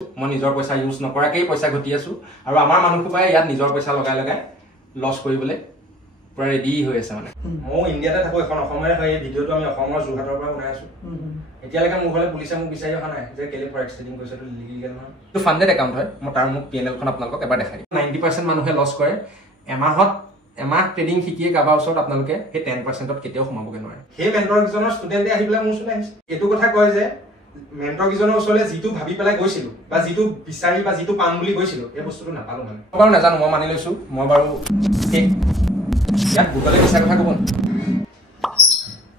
মই নিজৰ পইচা ইউজ নকৰাকেই পইচা ঘটি আছো আৰু আমাৰ মানুহসোপাই ইয়াত নিজৰ পইচা লগাই লগাই লছ কৰিবলৈ পুৰা ৰেডি হৈ আছে মানে মই ইণ্ডিয়াতে থাকো এখন অসমৰে হয় এই ভিডিঅটো আমি অসমৰ যোৰহাটৰ পৰা বনাই আছো এতিয়ালৈকে মোৰ ঘৰলে পুলিচে মোক বিচাৰি অহা নাই যে কেলে ফৰেক্স ট্ৰেডিং কৰিছে তো লিগেল নহয় তো ফান্ডেড একাউণ্ট হয় মই তাৰ মোক পিএনএল খন আপোনালোকক এবাৰ দেখাই দিম 90% মানুহে লছ কৰে এমাহ ট্ৰেডিং শিকিয়ে কাৰোবাৰ ওচৰত আপোনালোকে সেই 10%ত কেতিয়াও সোমাবগে নোৱাৰে সেই মেণ্টৰ কিজনৰ ষ্টুডেণ্টে আহি পেলাই মোৰ ওচৰলৈ আহিছে এইটো কথা কয় যে মেণ্টৰ কিজনৰ ওচৰলৈ যিটো ভাবি পেলাই গৈছিলো বা যিটো বিচাৰি বা যিটো পাম বুলি গৈছিলো এই বস্তুটো নাপালো মানে মই বাৰু নাজানো মই মানি লৈছো মই বাৰু ইয়াত গুগলে মিছা কথা ক'ব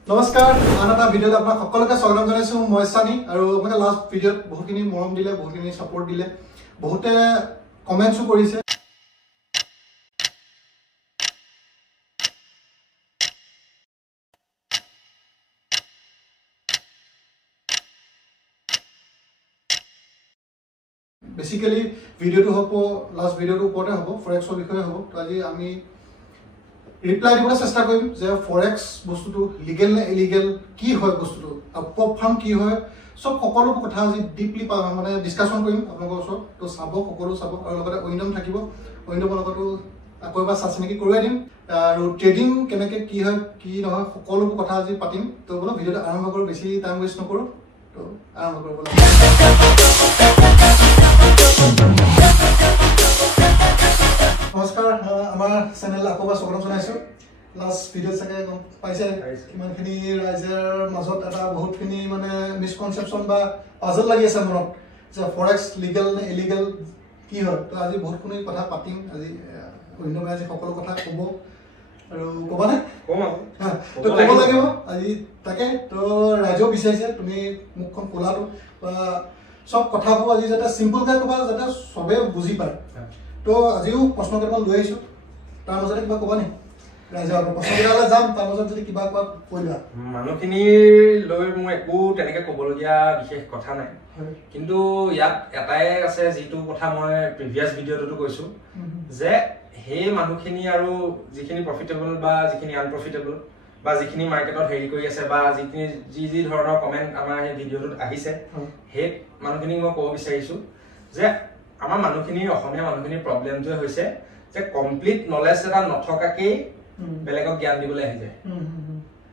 নমস্কাৰ আন এটা ভিডিঅ'ত আপোনাক সকলোকে স্বাগতম জনাইছো মই সানি আৰু আপোনাক লাষ্ট ভিডিঅ'ত বহুতখিনি মৰম দিলে বহুতখিনি সাপোৰ্ট দিলে বহুতে কমেন্টছো কৰিছে বেসিক্যালি ভিডিওটো হ'ব লাষ্ট ভিডিওটো ওপৰতে হ'ব ফৰেক্সৰ বিষয়ে হ'ব তো আজি আমি ৰিপ্লাই দিবলৈ চেষ্টা কৰিম যে ফৰেক্স বস্তুটো লিগেল নে ইলিগেল কি হয় বস্তুটো আৰু পপ ফাৰ্ম কি হয় সব সকলো কথা আজি ডিপলি মানে ডিসকাশন কৰিম আপোনালোকৰ ওচৰত তো চাব সকলো চাব আৰু লগতে উইন্ডম থাকিব উইন্ডমৰ লগতো আকৌ এবাৰ চাচিনেকি কৰোৱাই দিম আৰু ট্ৰেডিং কেনেকৈ কি হয় কি নহয় সকলো কথা আজি পাতিম তো বলো ভিডিওটো আৰম্ভ কৰোঁ বেছি টাইম ৱেষ্ট নকৰোঁ তো আৰম্ভ কৰোঁ বলো নমস্কাৰ আমাৰ চেনেল আকৌ এবাৰ স্বাগতম জনাইছোঁ লাষ্ট ভিডিঅ' চাগে গম পাইছে কিমানখিনি ৰাইজৰ মাজত এটা বহুতখিনি মানে মিছকনচেপশ্যন বা পাজল লাগি আছে মনত যে ফৰেক্স লিগেল নে ইলিগেল কি হয় তো আজি বহুতখিনি কথা পাতিম আজি অন্যভাৱে আজি সকলো কথা ক'ব আৰু ক'বানে তো ক'ব লাগিব আজি তাকে তো ৰাইজেও বিচাৰিছে তুমি মুখখন ক'লাটো বা সব কথাবোৰ আজি যাতে চিম্পলকৈ ক'বা যাতে চবে বুজি পায় তো আজিও প্ৰশ্ন কেইটামান লৈ আহিছোঁ তাৰ মাজতে কিবা ক'বা নে ৰাইজৰ প্ৰশ্ন কেইটালৈ যাম তাৰ মাজত যদি কিবা কোৱা কৈ লোৱা মানুহখিনি লৈ মোৰ একো তেনেকৈ ক'বলগীয়া বিশেষ কথা নাই কিন্তু ইয়াত এটাই আছে যিটো কথা মই প্ৰিভিয়াছ ভিডিঅ'টোতো কৈছোঁ যে সেই মানুহখিনি আৰু যিখিনি প্ৰফিটেবল বা যিখিনি আনপ্ৰফিটেবল বা যিখিনি মাৰ্কেটত হেৰি কৰি আছে বা যিখিনি যি ধৰণৰ কমেণ্ট আমাৰ সেই ভিডিঅ'টোত আহিছে সেই মানুহখিনিক মই ক'ব বিচাৰিছোঁ যে আমাৰ মানুহখিনিৰ অসমীয়া মানুহখিনিৰ প্ৰব্লেমটোৱে হৈছে যে কমপ্লিট নলেজ এটা নথকাকেই বেলেগক জ্ঞান দিবলৈ আহি যায়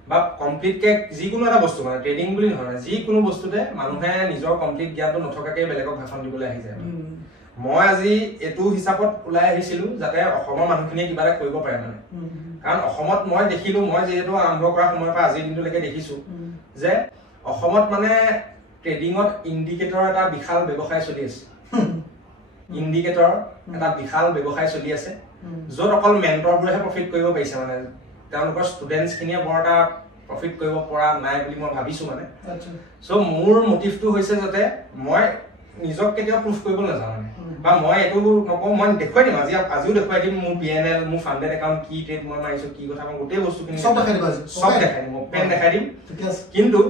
বা কমপ্লিটকে যিকোনো এটা বস্তু মানে ট্ৰেডিং বুলি নহয় যিকোনো বস্তুতে মানুহে নিজৰ কমপ্লিট জ্ঞানটো নথকাকেই বেলেগক ভাষণ দিবলৈ আহি যায় মই আজি এইটো হিচাপত ওলাই আহিছিলোঁ যাতে অসমৰ মানুহখিনিয়ে কিবা এটা কৰিব পাৰে মানে কাৰণ অসমত মই দেখিলোঁ মই যিহেতু আৰম্ভ কৰাৰ সময়ৰ পৰা আজিৰ দিনটোলৈকে দেখিছোঁ যে অসমত মানে ট্ৰেডিঙত ইণ্ডিকেটৰ এটা বিশাল ব্যৱসায় চলি আছে ইণ্ডিকেটৰ এটা বিশাল ব্যৱসায় চলি আছে য'ত অকল মেণ্টৰবোৰেহে প্ৰফিট কৰিব পাৰিছে মানে তেওঁলোকৰ ষ্টুডেণ্টছখিনিয়ে বৰ এটা প্ৰফিট কৰিব পৰা নাই বুলি মই ভাবিছোঁ মানে চ' মোৰ মটিভটো হৈছে যাতে মই নিজক কেতিয়াও প্ৰুফ কৰিব নাযাওঁ মানে বা মই এইটো নকওঁ মই দেখুৱাই দিম আজিও দেখুৱাই দিম মোৰ PNL মোৰ ফাণ্ডেড একাউণ্ট কি ট্ৰেড মই মাৰিছোঁ কি কথা মই গোটেই বস্তুখিনি চব দেখাই দিম পেন দেখাই দিম কিন্তু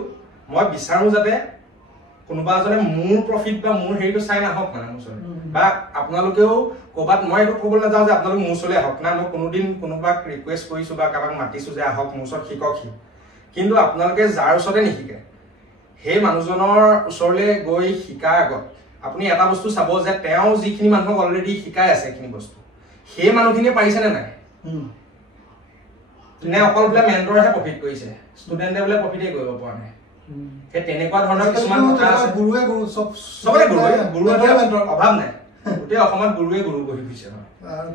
মই বিচাৰোঁ যাতে কোনোবা এজনে মোৰ প্ৰফিট বা মোৰ হেৰিটো চাই নাহক মানে মোৰ ওচৰলৈ বা আপোনালোকেও ক'ৰবাত মই এইটো ক'বলৈ নাযাওঁ যে আপোনালোক মোৰ ওচৰলৈ আহক না মই কোনোদিন কোনোবাক ৰিকুৱেষ্ট কৰিছোঁ বা কাৰোবাক মাতিছোঁ যে আহক মোৰ ওচৰত শিকক কিন্তু আপোনালোকে যাৰ ওচৰতে নিশিকে সেই মানুহজনৰ ওচৰলৈ গৈ শিকাৰ আগত আপুনি এটা বস্তু চাব যে তেওঁ যিখিনি মানুহক অলৰেডি শিকাই আছে এইখিনি বস্তু সেই মানুহখিনিয়ে পাৰিছেনে নাই নে অকল বোলে মেণ্টৰেহে প্ৰফিট কৰিছে ষ্টুডেণ্টে বোলে প্ৰফিটেই কৰিব পৰা নাই সেই তেনেকুৱা ধৰণৰ কিছুমান কথা আছে গুৰুৱে গুৰু চবৰে গুৰুৱে অভাৱ নাই গোটেই অসমত গুৰুৱে গুৰু বহি ফুৰিছে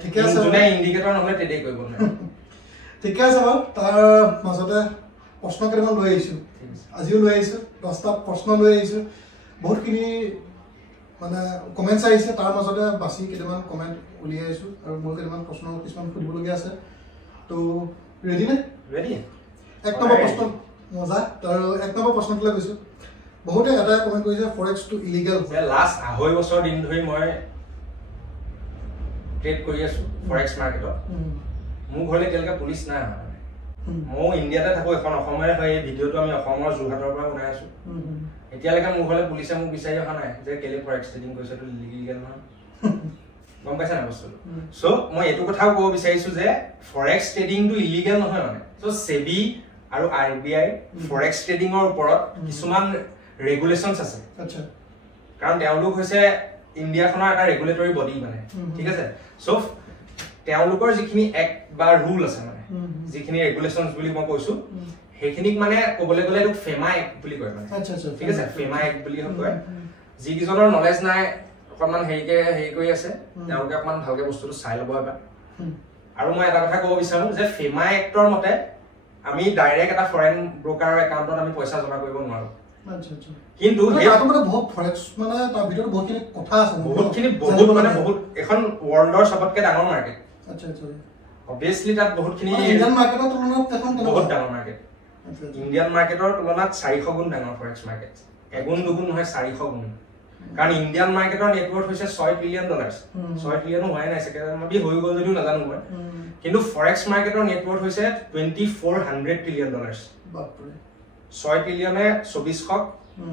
ঠিকে আছে যোনে ইণ্ডিকেটৰ নহ'লে ট্ৰেডে কৰিব নোৱাৰে ঠিকে আছে বাৰু তাৰ মাজতে প্ৰশ্ন কেইটামান লৈ আহিছোঁ আজিও লৈ আহিছোঁ 10টা প্ৰশ্ন লৈ আহিছোঁ বহুতখিনি মানে কমেণ্টছ আহিছে তাৰ মাজতে বাছি কেইটামান কমেণ্ট উলিয়াই আহিছোঁ আৰু মোৰ কেইটামান প্ৰশ্ন কিছুমান সুধিবলগীয়া আছে তো ৰেডি নে ৰেডি এক নম্বৰ প্ৰশ্ন মজা আৰু এক নম্বৰ প্ৰশ্নটোলৈ গৈছোঁ বহুতে এটাই কমেণ্ট কৰিছে ফৰেক্সটো ইলিগেল লাষ্ট 2.5 বছৰ দিন ধৰি মই ট্ৰেড কৰি আছোঁ ফৰেক্স মাৰ্কেটত মোৰ ঘৰলৈ এতিয়ালৈকে পুলিচ নাই অহা মই ইণ্ডিয়াতে থাকো এখন অসমৰে হয় এই ভিডিঅ'টো আমি অসমৰ যোৰহাটৰ পৰা বনাই আছোঁ এতিয়ালৈকে মোৰ ঘৰলৈ পুলিচে মোক বিচাৰি অহা নাই যে কেলে ফৰেক্স ট্ৰেডিং কৰিছে এইটো লিগেল নহয় গম পাইছা নাই বস্তুটো চ' মই এইটো কথাও ক'ব বিচাৰিছোঁ যে ফৰেক্স ট্ৰেডিংটো ইলিগেল নহয় মানে চ' সেবি আৰু RBI ফৰেক্স ট্ৰেডিঙৰ ওপৰত কিছুমান ৰেগুলেশ্যনছ আছে কাৰণ তেওঁলোক হৈছে ইণ্ডিয়াখনৰ এটা ৰেগুলেটৰী বডি মানে ঠিক আছে সো তেওঁলোকৰ যিখিনি এক্ট বা ৰুল আছে মানে যিখিনি ৰেগুলেশনস বুলি মই কৈছো হেখিনিক মানে ক'বলৈ গ'লে এটো ফেমা এক্ট বুলি কয় মানে ঠিক আছে ফেমা এক্ট বুলি কয় যি কিজনৰ নলেজ নাই অকমান হেৰি কৰি আছে তেওঁলোকে অকমান ভালকে বস্তুটো চাই ল'ব এবাৰ আৰু মই এটা কথা ক'ব বিচাৰো যে ফেমা এক্টৰ মতে আমি ডাইৰেক্ট এটা ফৰেন ব্ৰোকাৰৰ একাউণ্টত আমি পইচা জমা কৰিব নোৱাৰো কিন্তু এটা মানে বহুত ফৰেক্স মানে তাৰ ভিতৰত বহুতখিনি কথা আছে বহুত মানে বহুত এখন ওয়াৰ্ল্ডৰ সবতকে ডাঙৰ মাৰ্কেট obviously তাত বহুতখিনি ইণ্ডিয়ান মাৰ্কেটৰ তুলনাত এখন বহুত ডাঙৰ মাৰ্কেট ইণ্ডিয়ান মাৰ্কেটৰ তুলনাত 400 গুণ ডাঙৰ ফৰেক্স মাৰ্কেট এগুণ দুগুণ নহয় 400 গুণ কাৰণ ইণ্ডিয়ান মাৰ্কেটৰ নেটৱৰ্থ হৈছে $6 ট্ৰিলিয়ন 6 ট্ৰিলিয়ন হোৱাই নাই সেকেন্ডলি হৈ গ'ল যদিও নাজানো মই কিন্তু ফৰেক্স মাৰ্কেটৰ নেটৱৰ্থ হৈছে $2400 ট্ৰিলিয়ন বাপৰে 6 ট্ৰিলিয়নে 2400ক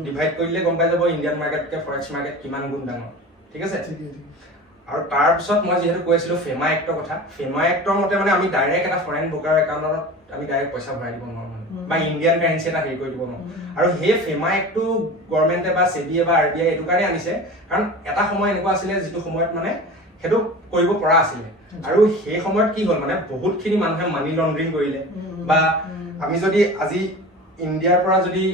ডিভাইড কৰিলে গম পাই যাব ইণ্ডিয়ান মাৰ্কেটকে ফৰেক্স মাৰ্কেট কিমান গুণ ডাঙৰ ঠিক আছে আৰু তাৰ পিছত মই যেহেতু কৈছিলো ফেমা এক্টৰ কথা ফেমা এক্টৰ মতে মানে আমি ডাইৰেক্ট এটা ফৰেন ব্ৰোকাৰ একাউণ্টত আমি ডাইৰেক্ট পইচা ভৰাই দিব নোৱাৰো বা ইণ্ডিয়ান কাৰেন্সি এটা হেৰি কৰি দিব নোৱাৰো আৰু হে ফেমা এক্টটো গভৰ্ণমেণ্টে বা সেবিয়ে বা আৰবিআই এটো কাৰণে আনিছে কাৰণ এটা সময় এনেকুৱা আছিল যেটো সময়ত মানে হেতু কৰিব পৰা আছিল আৰু হে সময়ত কি হ'ল মানে বহুতখিনি মানুহে মানি লন্ডাৰিং কৰিলে বা আমি যদি আজি ইণ্ডিয়াৰ পৰা যদি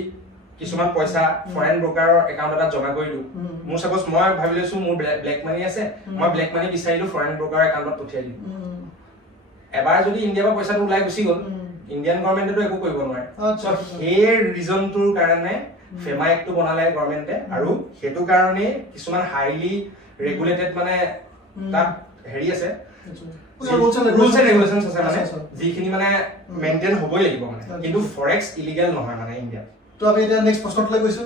কিছুমান পইচা ফৰেন ব্ৰোকাৰৰ একাউণ্ট এটা জমা কৰিলো মোৰ সাপোজ মই ভাবি লৈছো মোৰ ব্লেক মানি আছে মই ব্লেক মানি বিচাৰিলো ফৰেন ব্ৰোকাৰৰ একাউণ্টত পঠিয়াই দিম এবাৰ যদি ইণ্ডিয়াৰ পৰা পইচাটো ওলাই গুচি গ'ল ইণ্ডিয়ান গভৰ্ণমেণ্টেটো একো কৰিব নোৱাৰে সো সেই ৰিজনটোৰ কাৰণে ফেমা এক্টটো বনালে গভৰ্ণমেণ্টে আৰু হেতু কাৰণে কিছুমান হাইলি ৰেগুলেটেড মানে তাত হেৰি আছে rules and regulations আছে মানে যিখিনি মানে মেইনটেইন হ'বই লাগিব মানে কিন্তু ফৰেক্স ইলিগেল নহয় মানে ইণ্ডিয়া তো আমি এটা নেক্সট প্ৰশ্নলৈ গৈছো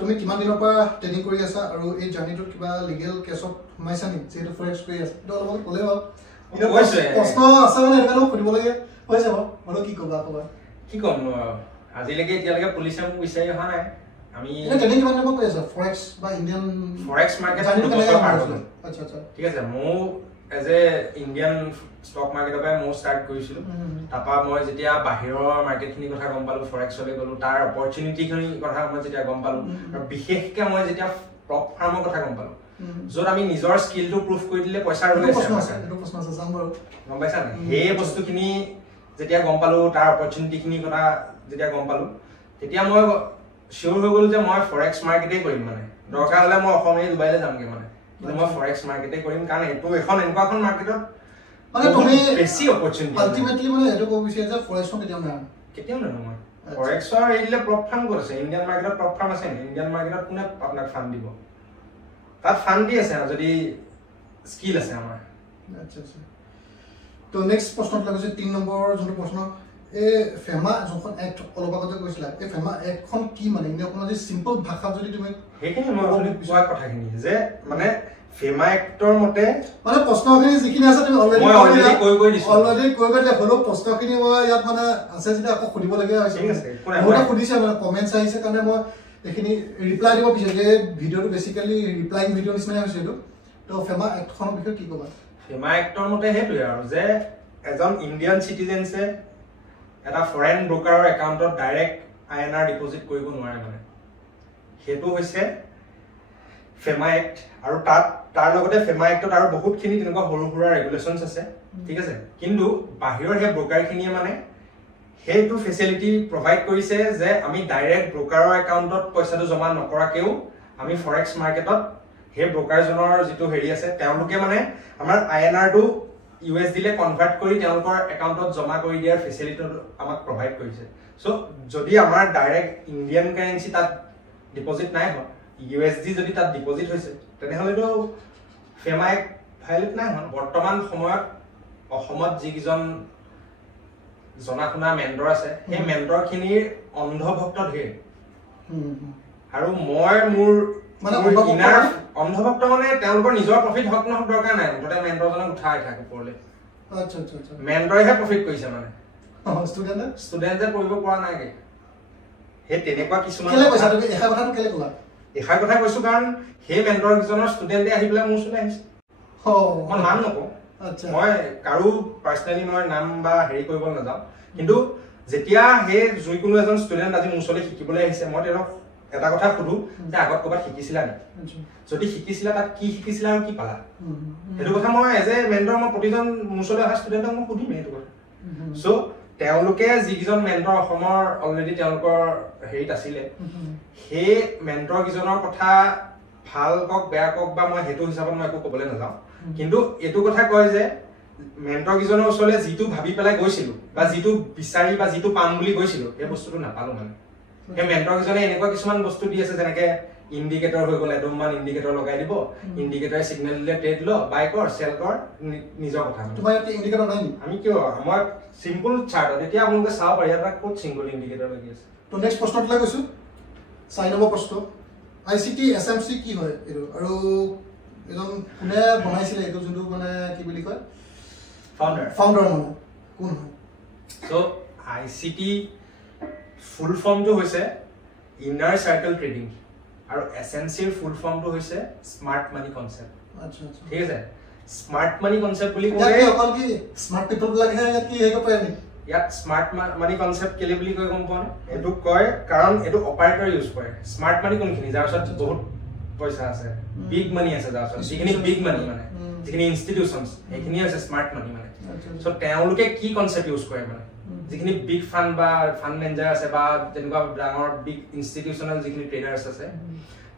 তুমি কিমান দিনৰ পৰা ট্ৰেনিং কৰি আছা আৰু এই জাৰ্নিটোত কিবা লিগেল কেছত সোমাইছা নি যেটো ফৰেক্স কৰি আছে তো অলপ ক'লে বাৰু প্ৰশ্ন আছে মানে এটা সুধিব লাগে হৈ যাব আৰু কি ক'বা কি ক'ম আজিলৈকে এতিয়ালৈকে পুলিচে মোক বিচাৰি অহা নাই আমি এটা ট্ৰেনিং কিমান দিনৰ পৰা কৰি আছা ফৰেক্স বা ইণ্ডিয়ান ফৰেক্স মাৰ্কেট আচ্ছা ঠিক আছে মই এজ এ ইণ্ডিয়ান ষ্টক মাৰ্কেটৰ পৰা মই ষ্টাৰ্ট কৰিছিলো তাপা মই যেতিয়া বাহিৰৰ মাৰ্কেটখিনি কথা গম পালো ফৰেক্সলৈ গলো তাৰ অপৰচুনিটিখিনি কথা মই যেতিয়া গম পালো আৰু বিশেষকৈ মই যেতিয়া প্ৰপ ফাৰ্মৰ কথা গম পালো য'ত আমি নিজৰ স্কিলটো প্ৰুফ কৰি দিলে পইচা ৰৈ আছে এইটো প্ৰশ্ন আছে যাম বাৰু গম পাইছা না সেই বস্তুখিনি যেতিয়া গম পালো তাৰ অপৰচুনিটিখিনি কথা যেতিয়া গম পালো তেতিয়া মই শিওৰ হৈ গ'লো যে মই ফৰেক্স মাৰ্কেটেই কৰিম মানে দৰকাৰ হ'লে মই অসমে ডুবাইলৈ যামগে মানে কিন্তু মই ফৰেক্স মাৰ্কেটেই কৰিম কাৰণ এইটো এখন এনেকুৱা এখন মাৰ্কেটত মানে তুমি বেছি অপৰচুনিটি আল্টিমেটলি মানে এটো ক'ব বিচাৰে যে ফৰেক্সখন কেতিয়াও নানো মই ফৰেক্সৰ এইলে প্ৰপ ফাৰ্ম ক'ত আছে ইণ্ডিয়ান মাৰ্কেটত প্ৰপ ফাৰ্ম আছে নি ইণ্ডিয়ান মাৰ্কেটত কোনে আপোনাক ফাৰ্ম দিব তাত ফাৰ্ম দি আছে যদি স্কিল আছে আমাৰ আচ্ছা তো নেক্সট প্ৰশ্নটো লাগিছে 3 নম্বৰ যোনটো প্ৰশ্ন এই ফেমা যোনখন এক্ট অলপ আগতে কৈছিলা এই ফেমা এক্টখন কি মানে ইনে অকমান যদি সিম্পল ভাষাত যদি তুমি হেখিনি মই কোৱা কথাখিনি যে মানে ফেমা এক্টৰ মতে মানে প্ৰশ্নখিনি যিখিনি আছে তুমি অলৰেডি কৈ দিছো অলৰেডি কৈ দিলে হলো প্ৰশ্নখিনি মই ইয়াত মানে আছে যেটা আকৌ খুদিব লাগে হৈছে ঠিক আছে মই খুদিছে মানে কমেন্টছ আহিছে কাৰণে মই এখিনি ৰিপ্লাই দিব বিচাৰিছো যে ভিডিওটো বেসিক্যালি ৰিপ্লাইং ভিডিও নিচিনা হৈছে এইটো তো ফেমা এক্টখনৰ বিষয়ে কি ক'বা ফেমা এক্টৰ মতে হেতুই আৰু যে এজন ইণ্ডিয়ান সিটিজেনছে এটা ফৰেন ব্ৰোকাৰৰ একাউণ্টত ডাইৰেক্ট আইএনআৰ ডিপোজিট কৰিব নোৱাৰে মানে হেতু হৈছে ফেমা এক্ট আৰু তাৰ লগতে ফেমা এক্টত আৰু বহুতখিনি তেনেকুৱা সৰু সুৰা ৰেগুলেশনস আছে ঠিক আছে কিন্তু বাহিৰৰ হে ব্ৰোকাৰখিনিয়ে মানে হেতু ফেসিলিটি প্ৰভাইড কৰিছে যে আমি ডাইৰেক্ট ব্ৰোকাৰৰ একাউণ্টত পইচাটো জমা নকৰাকেও আমি ফৰেক্স মাৰ্কেটত হে ব্ৰোকাৰজনৰ যেটো হেৰি আছে তেওঁলোকে মানে আমাৰ আইএনআৰটো ইউএছ দিলে কনভাৰ্ট কৰি তেওঁলোকৰ একাউণ্টত জমা কৰি দিয়াৰ ফেসিলিটিটো আমাক প্ৰভাইড কৰিছে সো যদি আমাৰ ডাইৰেক্ট ইণ্ডিয়ান কাৰেন্সি তাত ডিপোজিট নাই হয় ইউএসডি যদি তাত ডিপোজিট হৈছে তেনেহলেতো ফেমা এক ভাইলেট নাই হয় বৰ্তমান সময়ত অসমত যিজন জনাশুনা মেন্টৰ আছে সেই মেন্টৰখিনিৰ অন্ধভক্ত ধেৰ আৰু মই মোৰ মানে অন্ধভক্ত মানে তেওঁলোকৰ নিজৰ প্ৰফিট হক নহক দৰকাৰ নাই মুঠতে মেন্টৰজনক উঠাই থাকে ওপৰলে আচ্ছা মেন্টৰেহে প্ৰফিট কৰিছে মানে ষ্টুডেন্টে কৰিব পৰা নাই হে তেনেকুৱা কিছুমান কেলে কৈছা তুমি এখা কথাটো কেলে ক'লা এখা কথা কৈছো কাৰণ সেই মেন্টৰ কিজনৰ ষ্টুডেন্টে আহি পেলাই মোৰ ওচৰলৈ আহিছে মই নাম নকওঁ মই কাৰো পাৰ্সোনালি মই নাম বা হেৰি কৰিব নাযাওঁ কিন্তু যেতিয়া হে যিকোনো এজন ষ্টুডেন্ট আজি মোৰ ওচৰলৈ শিকিবলৈ আহিছে মই তেওঁক এটা কথা সুধো যে আগত ক'ৰবাত শিকিছিলা নেকি যদি শিকিছিলা তাত কি শিকিছিলা আৰু কি পালা সেইটো কথা মই এজ এ মেণ্টৰ মই প্ৰতিজন মোৰ ওচৰলৈ অহা ষ্টুডেণ্টক মই সুধিম এইটো কথা চ' তেওঁলোকে যিকেইজন মেণ্টৰ অসমৰ অলৰেডি তেওঁলোকৰ হেৰিত আছিলে সেই মেণ্টৰ কেইজনৰ কথা ভাল কওক বেয়া কওক বা মই সেইটো হিচাপত মই একো ক'বলৈ নাযাওঁ কিন্তু এইটো কথা কয় যে মেণ্টৰ কেইজনৰ ওচৰলৈ যিটো ভাবি পেলাই গৈছিলো বা যিটো বিচাৰি বা যিটো পাম বুলি গৈছিলো সেই বস্তুটো নাপালো মানে সেই মেণ্টৰ কেইজনে এনেকুৱা কিছুমান বস্তু দি আছে যেনেকে ইণ্ডিকেটৰ হৈ গ'ল এডোমমান ইণ্ডিকেটৰ লগাই দিব ইণ্ডিকেটৰে সিগনেল দিলে ট্ৰেড ল বাই কৰ চেল কৰ নিজৰ কথা তোমাৰ ইয়াত ইণ্ডিকেটৰ নাই নি আমি কিয় মই সিম্পল চাৰ্টত এতিয়া আপোনালোকে চাব পাৰি এটা ক'ত সিম্পল ইণ্ডিকেটৰ লাগি আছে তো নেক্সট প্ৰশ্নটোলৈ গৈছো 4 নম্বৰ প্ৰশ্ন ICT SMC কি হয় এইটো আৰু এজন কোনে বনাইছিলে এইটো যোনটো মানে কি বুলি কয় ফাউণ্ডাৰ মানে কোন হয় সো ICT ফুল ফৰ্মটো হৈছে ইনাৰ সাৰ্কেল ট্ৰেডিং আৰু SMC ৰ ফুল ফৰ্মটো হৈছে স্মাৰ্ট মানি কনসেপ্ট আচ্ছা আচ্ছা ঠিক আছে স্মাৰ্ট মানি কনসেপ্ট বুলি ক'লে অকল কি স্মাৰ্ট পিপল লাগে ইয়াত কি হেক পায় নি ইয়াত স্মাৰ্ট মানি কনসেপ্ট কেলে বুলি কয় গম পোৱা নে এটো কয় কাৰণ এটো অপাৰেটৰ ইউজ কৰে স্মাৰ্ট মানি কোনখিনি যাৰ ওচৰত বহুত পইচা আছে বিগ মানি আছে যাৰ ওচৰত যিখিনি বিগ মানি মানে যিখিনি ইনষ্টিটিউচনছ এইখিনি আছে স্মাৰ্ট মানি মানে সো তেওঁলোকে কি কনসেপ্ট ইউজ কৰে মানে যিখিনি বিগ ফান্ড বা ফান্ড মেনেজাৰ আছে বা তেনেকুৱা ডাঙৰ বিগ ইনষ্টিটিউচনেল যিখিনি ট্ৰেডাৰ্ছ আছে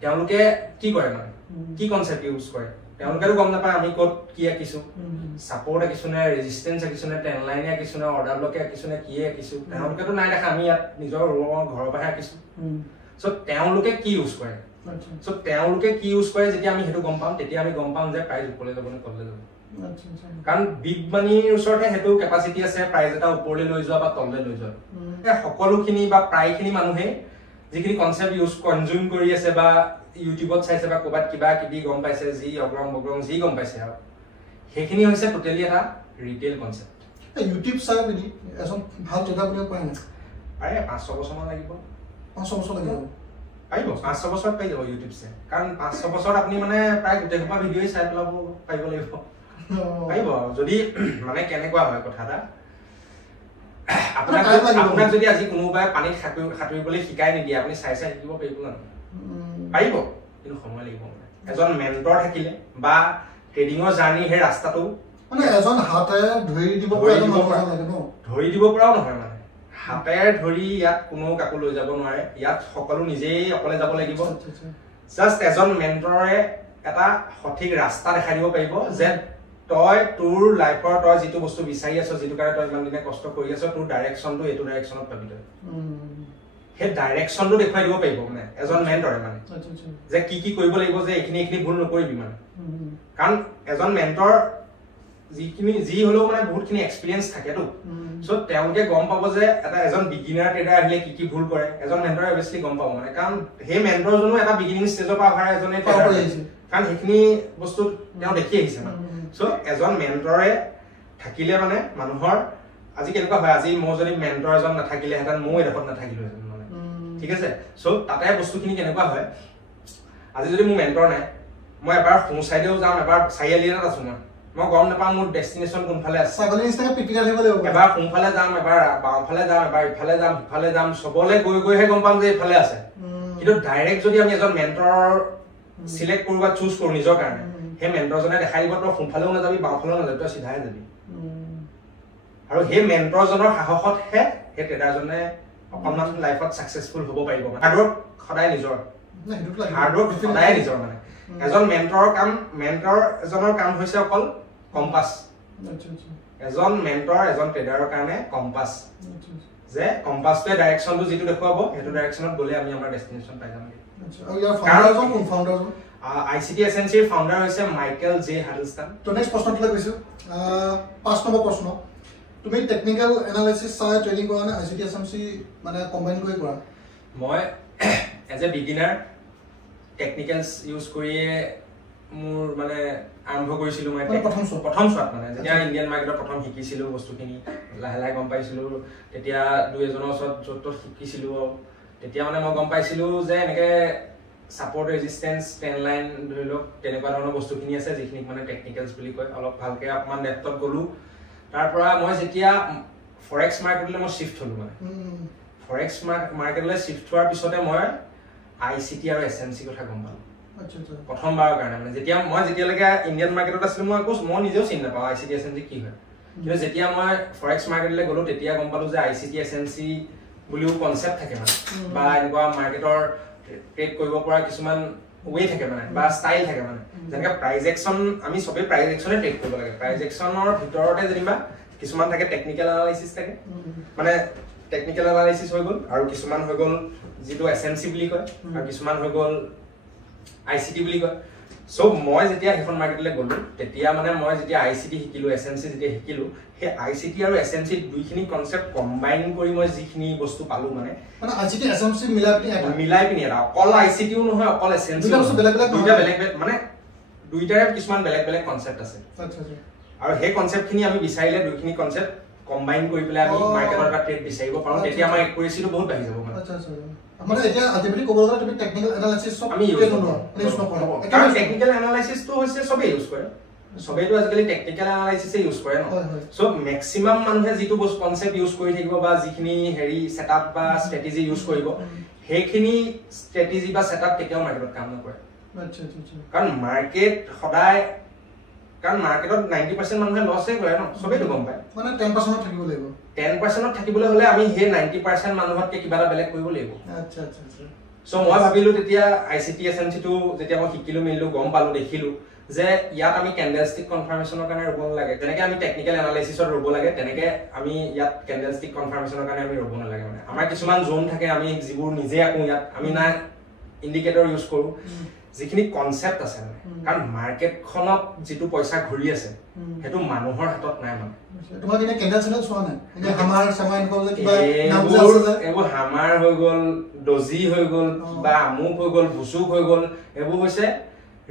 তেওঁলোকে কি কৰে মানে কি কনসেপ্ট ইউজ কৰে তেওঁলোকেও গম নাপায় আমি ক'ত কি আকিছো সাপোৰ্ট আকিছো নে ৰেজিস্ট্যান্স আকিছো নে ট্ৰেন্ড লাইন আকিছো নে অৰ্ডাৰ ব্লক আকিছো নে কি আকিছো তেওঁলোকেতো নাই দেখা আমি ইয়াত নিজৰ ঘৰৰ পৰা আকিছো সো তেওঁলোকে কি ইউজ কৰে সো তেওঁলোকে কি ইউজ কৰে যেতিয়া আমি হেতু গম পাম তেতিয়া আমি গম পাম যে প্ৰাইস ওপৰলৈ যাব নে তললৈ যাব কাৰণ বিগ মানিৰ ওচৰতে হেতু কেপাসিটি আছে প্ৰাইস এটা ওপৰলৈ লৈ যোৱা বা তললৈ লৈ যোৱা সকলোখিনি বা প্ৰায়খিনি মানুহে যিখিনি কনসেপ্ট ইউজ কনজিউম কৰি আছে বা ইউটিউবত চাইছে বা ক'বাত কিবা কিবি গম পাইছে যি অগ্ৰম বগ্ৰম যি গম পাইছে আৰু সেইখিনি হৈছে টোটালি এটা ৰিটেল কনসেপ্ট ইউটিউব চাই আপুনি এজন ভাল ট্ৰেডাৰ বনিব পাৰে না পাৰে 5-6 বছৰমান লাগিব 5 বছৰ লাগিব পাৰিব 5-6 বছৰত পাই যাব ইউটিউব চাই কাৰণ 5-6 বছৰত আপুনি মানে প্ৰায় গোটেই সোপা ভিডিঅ'ই চাই পেলাব পাৰিব লাগিব পাৰিব যদি মানে কেনেকুৱা হয় কথাটা আপোনাক যদি আজি কোনোবাই পানীত সাঁতুৰিবলৈ শিকাই নিদিয়ে আপুনি চাই চাই শিকিব পাৰিব না পাৰিব কিন্তু সময় লাগিব এজন মেন্টৰ থাকিলে বা ট্ৰেডিংৰ জাৰ্নি হে ৰাস্তাটো মানে এজন হাতে ধৰি দিব পৰা লাগে ন ধৰি দিব পৰাও নহয় মানে হাতে ধৰি ইয়াত কোনো কাকো লৈ যাব নোৱাৰে ইয়াত সকলো নিজেই অকলে যাব লাগিব জাস্ট এজন মেন্টৰে এটা সঠিক ৰাস্তা দেখাই দিব পাৰিব যে তই তোৰ লাইফৰ তই যিটো বস্তু বিচাৰি আছ যিটো কাৰণে তই ইমান দিনে কষ্ট কৰি আছ তোৰ ডাইৰেকশনটো এটো ডাইৰেকশনত পাবি তই হে ডাইৰেকশনটো দেখাই দিব পাৰিব মানে এজন মেন্টৰে মানে যে কি কি কৰিব লাগিব যে এইখিনি ভুল নকৰিবি মানে কাৰণ এজন মেন্টৰ যি হলেও মানে বহুতখিনি এক্সপেৰিয়েন্স থাকেতো সো তেওঁলোকে গম পাব যে এটা এজন বিগিনাৰ ট্ৰেডাৰ আহিলে কি ভুল কৰে এজন মেন্টৰে অবভিয়াসলি গম পাব মানে কাৰণ হে মেন্টৰজনো এটা বিগিনিং ষ্টেজৰ পৰা অহা এজনে কাৰণ সেইখিনি বস্তু তেওঁ দেখি আহিছে মানে সো এজন মেন্টৰে থাকিলে মানে মানুহৰ আজি কেনেকুৱা হয় আজি মই যদি মেন্টৰ এজন নাথাকিলে হেতেন মই এডখত নাথাকিলো হেতেন মানে ঠিক আছে সো তাতে বস্তুখিনি কেনেকুৱা হয় আজি যদি মোৰ মেন্টৰ নাই মই এবাৰ সোঁ সাইডেও যাম এবাৰ চাৰিআলিত আছো মই গম নাপাম মোৰ ডেষ্টিনেশ্যন কোনফালে আছে ছাগলী নিচিনা পিটিকা থাকিব লাগিব এবাৰ সোঁফালে যাম এবাৰ বাওঁফালে যাম এবাৰ ইফালে যাম সিফালে যাম সবলে গৈহে গম পাম যে ইফালে আছে কিন্তু ডাইৰেক্ট যদি আমি এজন মেন্টৰ সিলেক্ট কৰো বা চুজ কৰো নিজৰ কাৰণে হে মেন্টৰজনে দেখাই দিব তই সোঁফালেও নাযাবি বাওঁফালেও নাযাবি তই সিধাই যাবি আৰু হে মেন্টৰজনৰ সাহসতহে হে ট্ৰেডাৰজনে অকণমান লাইফত সাকসেসফুল হ'ব পাৰিব হাৰ্ড ৱৰ্ক সদায় নিজৰ হাৰ্ড ৱৰ্ক সদায় নিজৰ মানে এজন মেন্টৰ এজনৰ কাম হৈছে অকল কম্পাস এজন মেন্টৰ এজন ট্ৰেডাৰৰ কাৰণে কম্পাস যে কম্পাসটোৱে ডাইৰেকশনটো যিটো দেখুৱাব হেতু ডাইৰেকশনত গলে আমি আমাৰ ডেষ্টিনেশ্যন পাই যাম আৰু ইয়াৰ ফাউণ্ডাৰজন কোন ফাউণ্ডাৰজন ICT SMC ৰ ফাউণ্ডাৰ হৈছে মাইকেল জে হাডলস্টন তো নেক্সট প্ৰশ্নটোলৈ গৈছো 5 নম্বৰ প্ৰশ্ন তুমি টেকনিক্যাল এনালাইসিস চাই ট্ৰেডিং কৰা নে ICT SMC মানে কম্বাইন কৰি কৰা মই as a beginner technicals use কৰিয়ে মোৰ মানে আৰম্ভ কৰিছিলো মই প্ৰথম শট মানে যেতিয়া ইণ্ডিয়ান মাৰ্কেটৰ প্ৰথম শিকিছিলো বস্তুখিনি লাহে গম পাইছিলো তেতিয়া দুই এজনৰ ওচৰত য'ত শিকিছিলো তেতিয়া মানে মই গম পাইছিলো যে এনেকে সাপোৰ্ট ৰেজিস্ট্যান্স ট্ৰেন্ড লাইন ধৰি লওক তেনেকুৱা ধৰণৰ বস্তুখিনি আছে যিখিনি মানে টেকনিক্যালস বুলি কয় অলপ ভালকে অকমান ডেপথত গলো তাৰ পৰা মই যেতিয়া ফৰেক্স মাৰ্কেটলৈ মই শিফট হলো মানে ফৰেক্স মাৰ্কেটলৈ শিফট হোৱাৰ পিছতে মই ICT আৰু SMC কথা গম পালো আচ্ছা আচ্ছা প্ৰথমবাৰৰ কাৰণে মানে যেতিয়ালৈকে ইণ্ডিয়ান মাৰ্কেটত আছিলো মই নিজেও চিনি নাপাওঁ ICT SMC কি হয় কিন্তু যেতিয়া মই ফৰেক্স মাৰ্কেটলৈ গ'লো তেতিয়া গম পালো যে ICT SMC বুলিও কনসেপ্ট থাকে মানে বা এনেকুৱা মাৰ্কেটৰ ট্ৰেড কৰিব পৰা কিছুমান ওয়ে থাকে মানে বা ষ্টাইল থাকে মানে যেনেকৈ প্ৰাইজ একচন আমি সবে প্ৰাইজ একচনে ট্ৰেড কৰিব লাগে প্ৰাইজ একচনৰ ভিতৰতে যেনিবা কিছুমান থাকে টেকনিক্যাল এনালাইসিস থাকে মানে টেকনিক্যাল এনালাইসিস হৈ গ'ল আৰু কিছুমান হৈ গ'ল যেটো SMC বুলি কয় আৰু কিছুমান হৈ গ'ল ICT বুলি কয় সো মই যেতিয়া হেখন মাৰ্কেটলৈ গ'লো তেতিয়া মানে মই যেতিয়া ICT শিকিলো SMC যেতিয়া শিকিলো হে ICT আৰু SMC দুইখিনি কনসেপ্ট কম্বাইন কৰি মই যিখিনি বস্তু পালো মানে ICT SMC মিলাই পিনি এটা অকল ICT ও নহয় অকল SMC দুইটা বেলেগ মানে দুইটাৰে কিছুমান বেলেগ বেলেগ কনসেপ্ট আছে আচ্ছা আচ্ছা আৰু হে কনসেপ্টখিনি আমি বিচাৰিলে দুইখিনি কনসেপ্ট কম্বাইন কৰি পেলাই আমি মাৰ্কেটৰ এটা ট্ৰেড বিচাৰিব পাৰো তেতিয়া আমাৰ একুৰেচিটো বহুত বাঢ়ি যাব মানে আচ্ছা আচ্ছা মানে এতিয়া আলটিমেটলি ক'ব গ'লে তুমি টেকনিক্যাল এনালাইসিস সব আমি ইউজ নকৰো কাৰণ টেকনিক্যাল এনালাইসিস তো হৈছে সবে ইউজ কৰে সবেটো আজিকালি টেকনিক্যাল এনালাইসিস ইউজ কৰে ন সো ম্যাক্সিমাম মানুহে যেটো বস কনসেপ্ট ইউজ কৰি থাকিব বা যিখিনি হেৰি সেটআপ বা স্ট্ৰ্যাটেজি ইউজ কৰিব হেখিনি স্ট্ৰ্যাটেজি বা সেটআপ কেতিয়াও মাৰ্কেটত কাম নকৰে আচ্ছা আচ্ছা কাৰণ মাৰ্কেট সদায় কাৰণ মাৰ্কেটত 90% মানুহে লসে কৰে ন সবেটো গম পায় মানে 10% থাকিব লাগিব 10% থাকিবলৈ হলে আমি হে 90% মানুহতকে কিবা এটা বেলেগ কৰিব লাগিব আচ্ছা আচ্ছা আচ্ছা সো মই ভাবিলো তেতিয়া ICT SMC টো যেতিয়া মই শিকিলো মিলিলো গম পালো দেখিলো যে ইয়াত আমি ক্যান্ডেলষ্টিক কনফাৰ্মেশনৰ কাৰণে ৰব নালাগে তেনেকৈ আমি টেকনিক্যাল এনালাইসিসত ৰব লাগে তেনেকৈ আমি ইয়াত ক্যান্ডেলষ্টিক কনফাৰ্মেশনৰ কাৰণে আমি ৰব নালাগে মানে আমাৰ কিছুমান জোন থাকে আমি যিবোৰ নিজে আকো ইয়াত আমি না ইন্ডিকেটৰ ইউজ কৰো যিখিনি কনসেপ্ট আছে মানে কাৰণ মাৰ্কেটখনত যেটো পইচা ঘূৰি আছে হেতু মানুহৰ হাতত নাই মানে তোমাৰ দিনে ক্যান্ডেল চেনেল চোৱা নাই এনে হামাৰ সামান কৰলে কিবা নাম আছে এবোৰ হামাৰ হৈ গল ডজি হৈ গল বা আমুক হৈ গল বুসুক হৈ গল এবোৰ হৈছে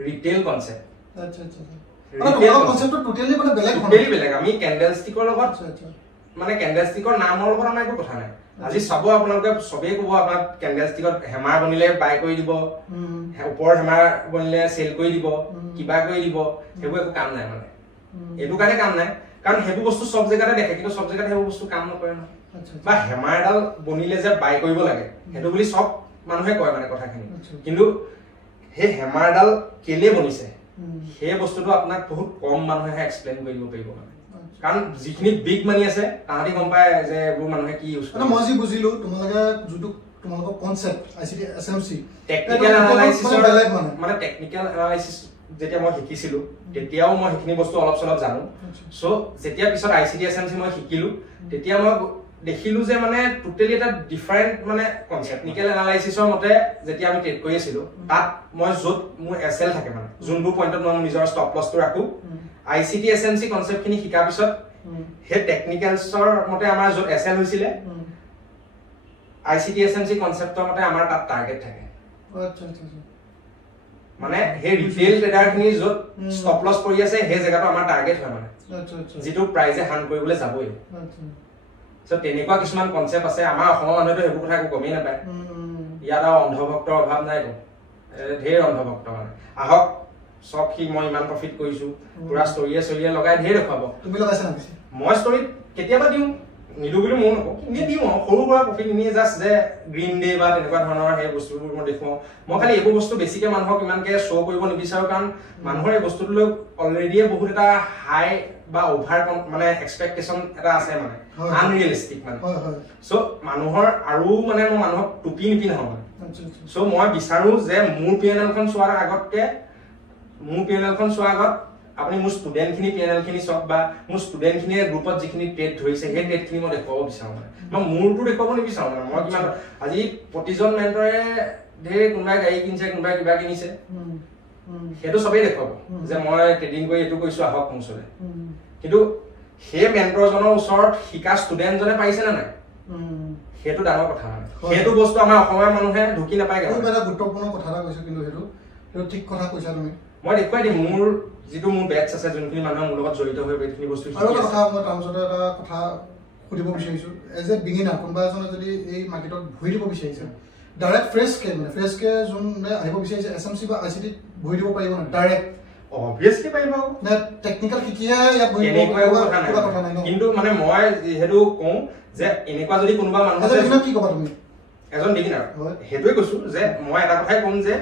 ৰিটেল কনসেপ্ট আচ্ছা আচ্ছা মানে তোমাৰ কনসেপ্ট টোটালি মানে বেলেগ আমি ক্যান্ডেলষ্টিকৰ লগত মানে ক্যান্ডেলষ্টিকৰ নামৰ লগত আমাৰ একো কথা নাই আজি সব আপোনালোকে সবেই কব আপোনাক ক্যান্ডেলষ্টিকত হেমাৰ বনিলে বাই কৰি দিব ওপৰ হেমাৰ বনিলে সেল কৰি দিব কিবা কৰি দিব হেবু একো কাম নাই মানে এটো কাৰণে কাম নাই কাৰণ হেবু বস্তু সব জায়গাতে দেখে কিন্তু সব জায়গাতে হেবু বস্তু কাম নকৰে ন বা হেমাৰডাল বনিলে যে বাই কৰিব লাগে হেতু বুলি সব মানুহে কয় মানে কথাখিনি কিন্তু হে হেমাৰডাল কেলে বনিছে হে বস্তুটো আপোনাক বহুত কম মানুহে এক্সপ্লেইন কৰিব পাৰিব মানে কাৰণ যিখিনি বিগ মানি আছে তাহাঁতি গম পায় যে এবোৰ মানুহে কি ইউজ কৰে মই যি বুজিলো তোমালোকে যেটো তোমালোকৰ কনসেপ্ট ICT SMC টেকনিক্যাল এনালাইসিসৰ মানে টেকনিক্যাল এনালাইসিস যেতিয়া মই শিকিছিলো তেতিয়াও মই হেখিনি বস্তু অলপ চলপ জানো সো যেতিয়া পিছত ICT SMC মই শিকিলো তেতিয়া মই দেখিলো যে মানে টোটালি এটা ডিফাৰেন্ট মানে কনসেপ্ট টেকনিক্যাল এনালাইসিসৰ মতে যেতিয়া আমি ট্ৰেড কৰি আছিলো তাত মই যত মোৰ SL থাকে মানে যোনবোৰ পইণ্টত মই নিজৰ ষ্টপ লছটো ৰাখো ICT SMC কনসেপ্ট খিনি শিকাৰ পিছত হে টেকনিক্যালছৰ মতে আমাৰ যত SL হৈছিলে ICT SMC কনসেপ্টৰ মতে আমাৰ তাত টাৰ্গেট থাকে আচ্ছা আচ্ছা মানে হে ৰিটেল ট্ৰেডাৰ খিনি যত ষ্টপ লছ কৰি আছে হে জায়গাটো আমাৰ টাৰ্গেট হয় মানে আচ্ছা আচ্ছা যেটো প্ৰাইজে হান কৰিবলৈ যাবই আচ্ছা সো তেনেকুৱা কিছুমান কনসেপ্ট আছে আমাৰ অসমৰ মানুহেতো হেবু কথা গমেই নাপায় ইয়াত অন্ধভক্তৰ অভাৱ নাই তো ঢেৰ অন্ধভক্ত মানে আহক সব কি মই ইমান প্ৰফিট কৰিছো পুৰা ষ্টৰিয়ে লগাই ঢেৰ দেখুৱাব তুমি লগাইছা না মই ষ্টৰিত কেতিয়াবা দিও নিদু বুলি মই নকওঁ নি দিও সৰু পৰা প্ৰফিট নি জাস্ট যে গ্ৰীন ডে বা তেনেকুৱা ধৰণৰ হে বস্তুবোৰ মই দেখুৱাও মই খালি এইবোৰ বস্তু বেছিকে মানুহক ইমানকে শো কৰিব নিবিচাৰো কাৰণ মানুহৰ এই বস্তুটো লৈ অলৰেডি বহুত এটা হাই বা ওভাৰ মানে এক্সপেক্টেশন এটা আছে মানে আনৰিয়েলিস্টিক মানে সো মানুহৰ আৰু মানে মই মানুহক টুপি নিপিন্ধাও মানে সো মই বিচাৰো যে মোৰ পিএনএলখন চোৱাৰ আগতকে মোৰ পিএনএলখন চোৱাৰ আগত আপুনি মোৰ ষ্টুডেন্ট খিনি পিএনএল খিনি সব বা মোৰ ষ্টুডেন্ট খিনিয়ে গ্ৰুপত যিখিনি ট্ৰেড ধৰিছে হে ট্ৰেড খিনি মই দেখুৱাব বিচাৰো মানে মই মোৰটো দেখুৱাব নিবিচাৰো মানে মই কিমান আজি প্ৰতিজন মেন্টৰে ঢেৰ কোনোবাই গাড়ী কিনিছে কোনোবাই কিবা কিনিছে হেতু সবেই দেখুৱাব যে মই ট্ৰেডিং কৰি এটো কৈছো আহক মোৰ ওচৰলৈ কিন্তু হে মেন্টৰজনৰ ওচৰত শিকা ষ্টুডেন্টজনে পাইছে না নাই হেতু ডাঙৰ কথা মানে হেতু বস্তু আমাৰ অসমৰ মানুহে ঢুকি নাপায় বহুত এটা গুৰুত্বপূৰ্ণ কথা এটা কৈছো কিন্তু হেতু ঠিক কথা কৈছা তুমি মই দেখুৱাই দিম মোৰ যেটো মোৰ বেটছ আছে যোনখিনি মানুহ মোৰ লগত জড়িত হৈ এইখিনি বস্তু আৰু এটা কথা মই তাৰমতে এটা কথা সুধিব বিচাৰিছো এজ এ বিগিনাৰ কোনোবা এজনে যদি এই মাৰ্কেটত ভৰি দিব বিচাৰিছে ডাইৰেক্ট ফ্ৰেছ কে যোনে আহিব বিচাৰিছে SMC বা ICT ভৰি দিব পাৰিব না ডাইৰেক্ট obviously পাৰিব না টেকনিক্যাল কিকিয়া ইয়াত ভৰি দিব কিবা কথা নাই কিন্তু মানে মই হেতু কওঁ যে এনেকুৱা যদি কোনোবা মানুহ আছে কি কবা তুমি এজন বিগিনাৰ হেতুৱে কৈছো যে মই এটা কথাই কম যে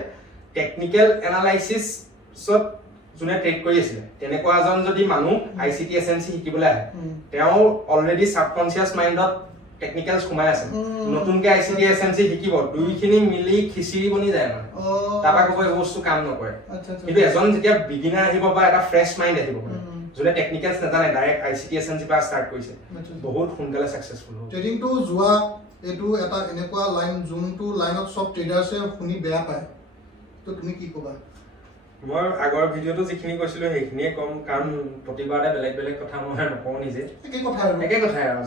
টেকনিক্যাল এনালাইসিছত যোনে ট্ৰেড কৰি আছিল তেনেকুৱা এজন যদি মানুহ আইসিটি এসএনসি শিকিবলৈ আহে তেওঁ অলৰেডি সাবকনসিয়াস মাইন্ডত টেকনিক্যাল সোমাই আছে নতুনকে আইসিটি এসএনসি শিকিব দুইখিনি মিলি খিচিৰি বনি যায় মানে তাপা কব এই বস্তু কাম নকৰে কিন্তু এজন যেতিয়া বিগিনাৰ আহিব বা এটা ফ্ৰেশ মাইন্ড আহিব যোনে টেকনিক্যালস নাজানে ডাইৰেক্ট আইসিটি এসএনসি পৰা ষ্টাৰ্ট কৰিছে বহুত সোনকালে সাকসেসফুল হ'ব ট্ৰেডিং টু যোৱা এটো এটা এনেকুৱা লাইন যোনটো লাইনত সব ট্ৰেডাৰ্সে শুনি বেয়া পায় তো তুমি কি কবা মই আগৰ ভিডিওটো যিখিনি কৈছিলো সেইখিনিয়ে কম কাৰণ প্ৰতিবাৰে বেলেগ বেলেগ কথা মই নকওঁ নিজে একে কথা আৰু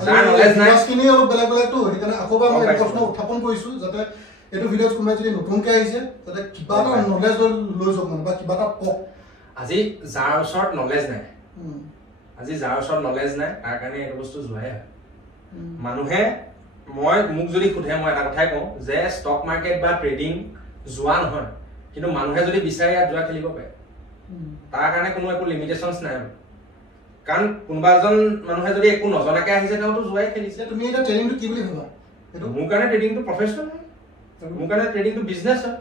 যাৰ নলেজ নাই স্কিনি অলপ বেলেগ বেলেগ তো সেইকাৰণে আকৌবা মই প্ৰশ্ন উত্থাপন কৰিছো যাতে এটো ভিডিওত কোনোবাই যদি নতুনকৈ আহিছে যাতে কিবা এটা নলেজ লৈ যাওক মানে বা কিবা এটা কক আজি যাৰ ওচৰত নলেজ নাই তাৰ কাৰণে এই বস্তু যোৱাই হয় মানুহে মই মোক যদি খুধে মই এটা কথাই কওঁ যে ষ্টক মাৰ্কেট বা ট্ৰেডিং যোৱা নহয় কিন্তু মানুহে যদি বিচাৰে ইয়াত যোৱা খেলিব পাৰে তাৰ কাৰণে কোনো একো লিমিটেশনস নাই কাৰণ কোনোবা এজন মানুহে যদি একো নজনাকে আহিছে তেওঁতো যোৱাই খেলিছে তুমি এটা ট্ৰেডিংটো কি বুলি ভাবা এটো মোৰ কাৰণে ট্ৰেডিংটো প্ৰফেশন মোৰ কাৰণে ট্ৰেডিংটো বিজনেছ হয়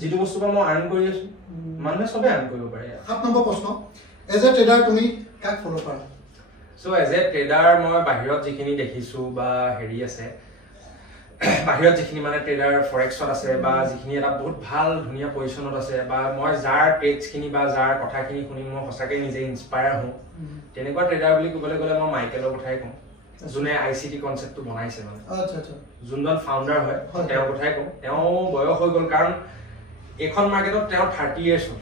যিটো বস্তু মই আৰ্ন কৰি আছো মানুহে সবে আৰ্ন কৰিব পাৰে 7 নম্বৰ প্ৰশ্ন এজ এ ট্ৰেডাৰ তুমি কাক ফলো কৰা সো এজ এ ট্ৰেডাৰ মই বাহিৰত যিখিনি দেখিছো বা হেৰি আছে বাহিৰত যিখিনি মানে ট্ৰেডাৰ ফৰেক্সত আছে বা যিখিনি এটা বহুত ভাল ধুনিয়া পজিশনত আছে বা মই যাৰ ট্ৰেডছখিনি বা যাৰ কথাখিনি শুনি মই সঁচাকৈ নিজে ইনস্পায়াৰ হওঁ তেনেকুৱা ট্ৰেডাৰ বুলি ক'বলৈ গ'লে মই মাইকেলৰ কথাই কওঁ যোনে আইসিটি কনসেপ্টটো বনাইছে মানে আচ্ছা যোনজন ফাউণ্ডাৰ হয় তেওঁৰ কথাই কওঁ তেওঁ বয়স হৈ গ'ল কাৰণ এখন মাৰ্কেটত তেওঁ 30 ইয়াৰ্ছ হ'ল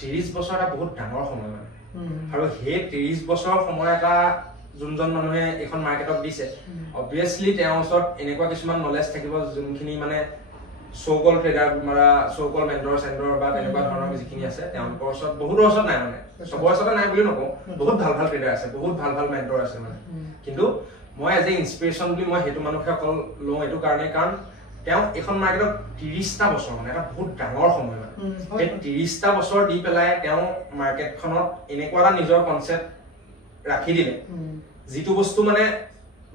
30 বছৰ এটা বহুত ডাঙৰ সময় মানে আৰু সেই 30 বছৰ সময় এটা যোনজন মানুহে এখন মাৰ্কেটক দিছে অবভিয়াসলি তেওঁৰ ওচৰত এনেকুৱা কিছুমান নলেজ থাকিব যোনখিনি মানে সোকল ট্ৰেডাৰ মাৰা সোকল মেন্টৰ সেন্টৰ বা তেনেকুৱা ধৰণৰ যিখিনি আছে তেওঁলোকৰ ওচৰত বহুত ওচৰত নাই মানে সবৰ ওচৰত নাই বুলি নকওঁ বহুত ভাল ভাল ট্ৰেডাৰ আছে বহুত ভাল ভাল মেন্টৰ আছে মানে কিন্তু মই এজ এ ইনস্পিৰেশন বুলি মই হেতু মানুহে অকল লওঁ এটো কাৰণে কাৰণ তেওঁ এখন মাৰ্কেটত 30টা বছৰ মানে এটা বহুত ডাঙৰ সময় মানে এই 30টা বছৰ দি পেলাই তেওঁ মাৰ্কেটখনত এনেকুৱা এটা নিজৰ কনসেপ্ট ৰাখি দিলে যিটো বস্তু মানে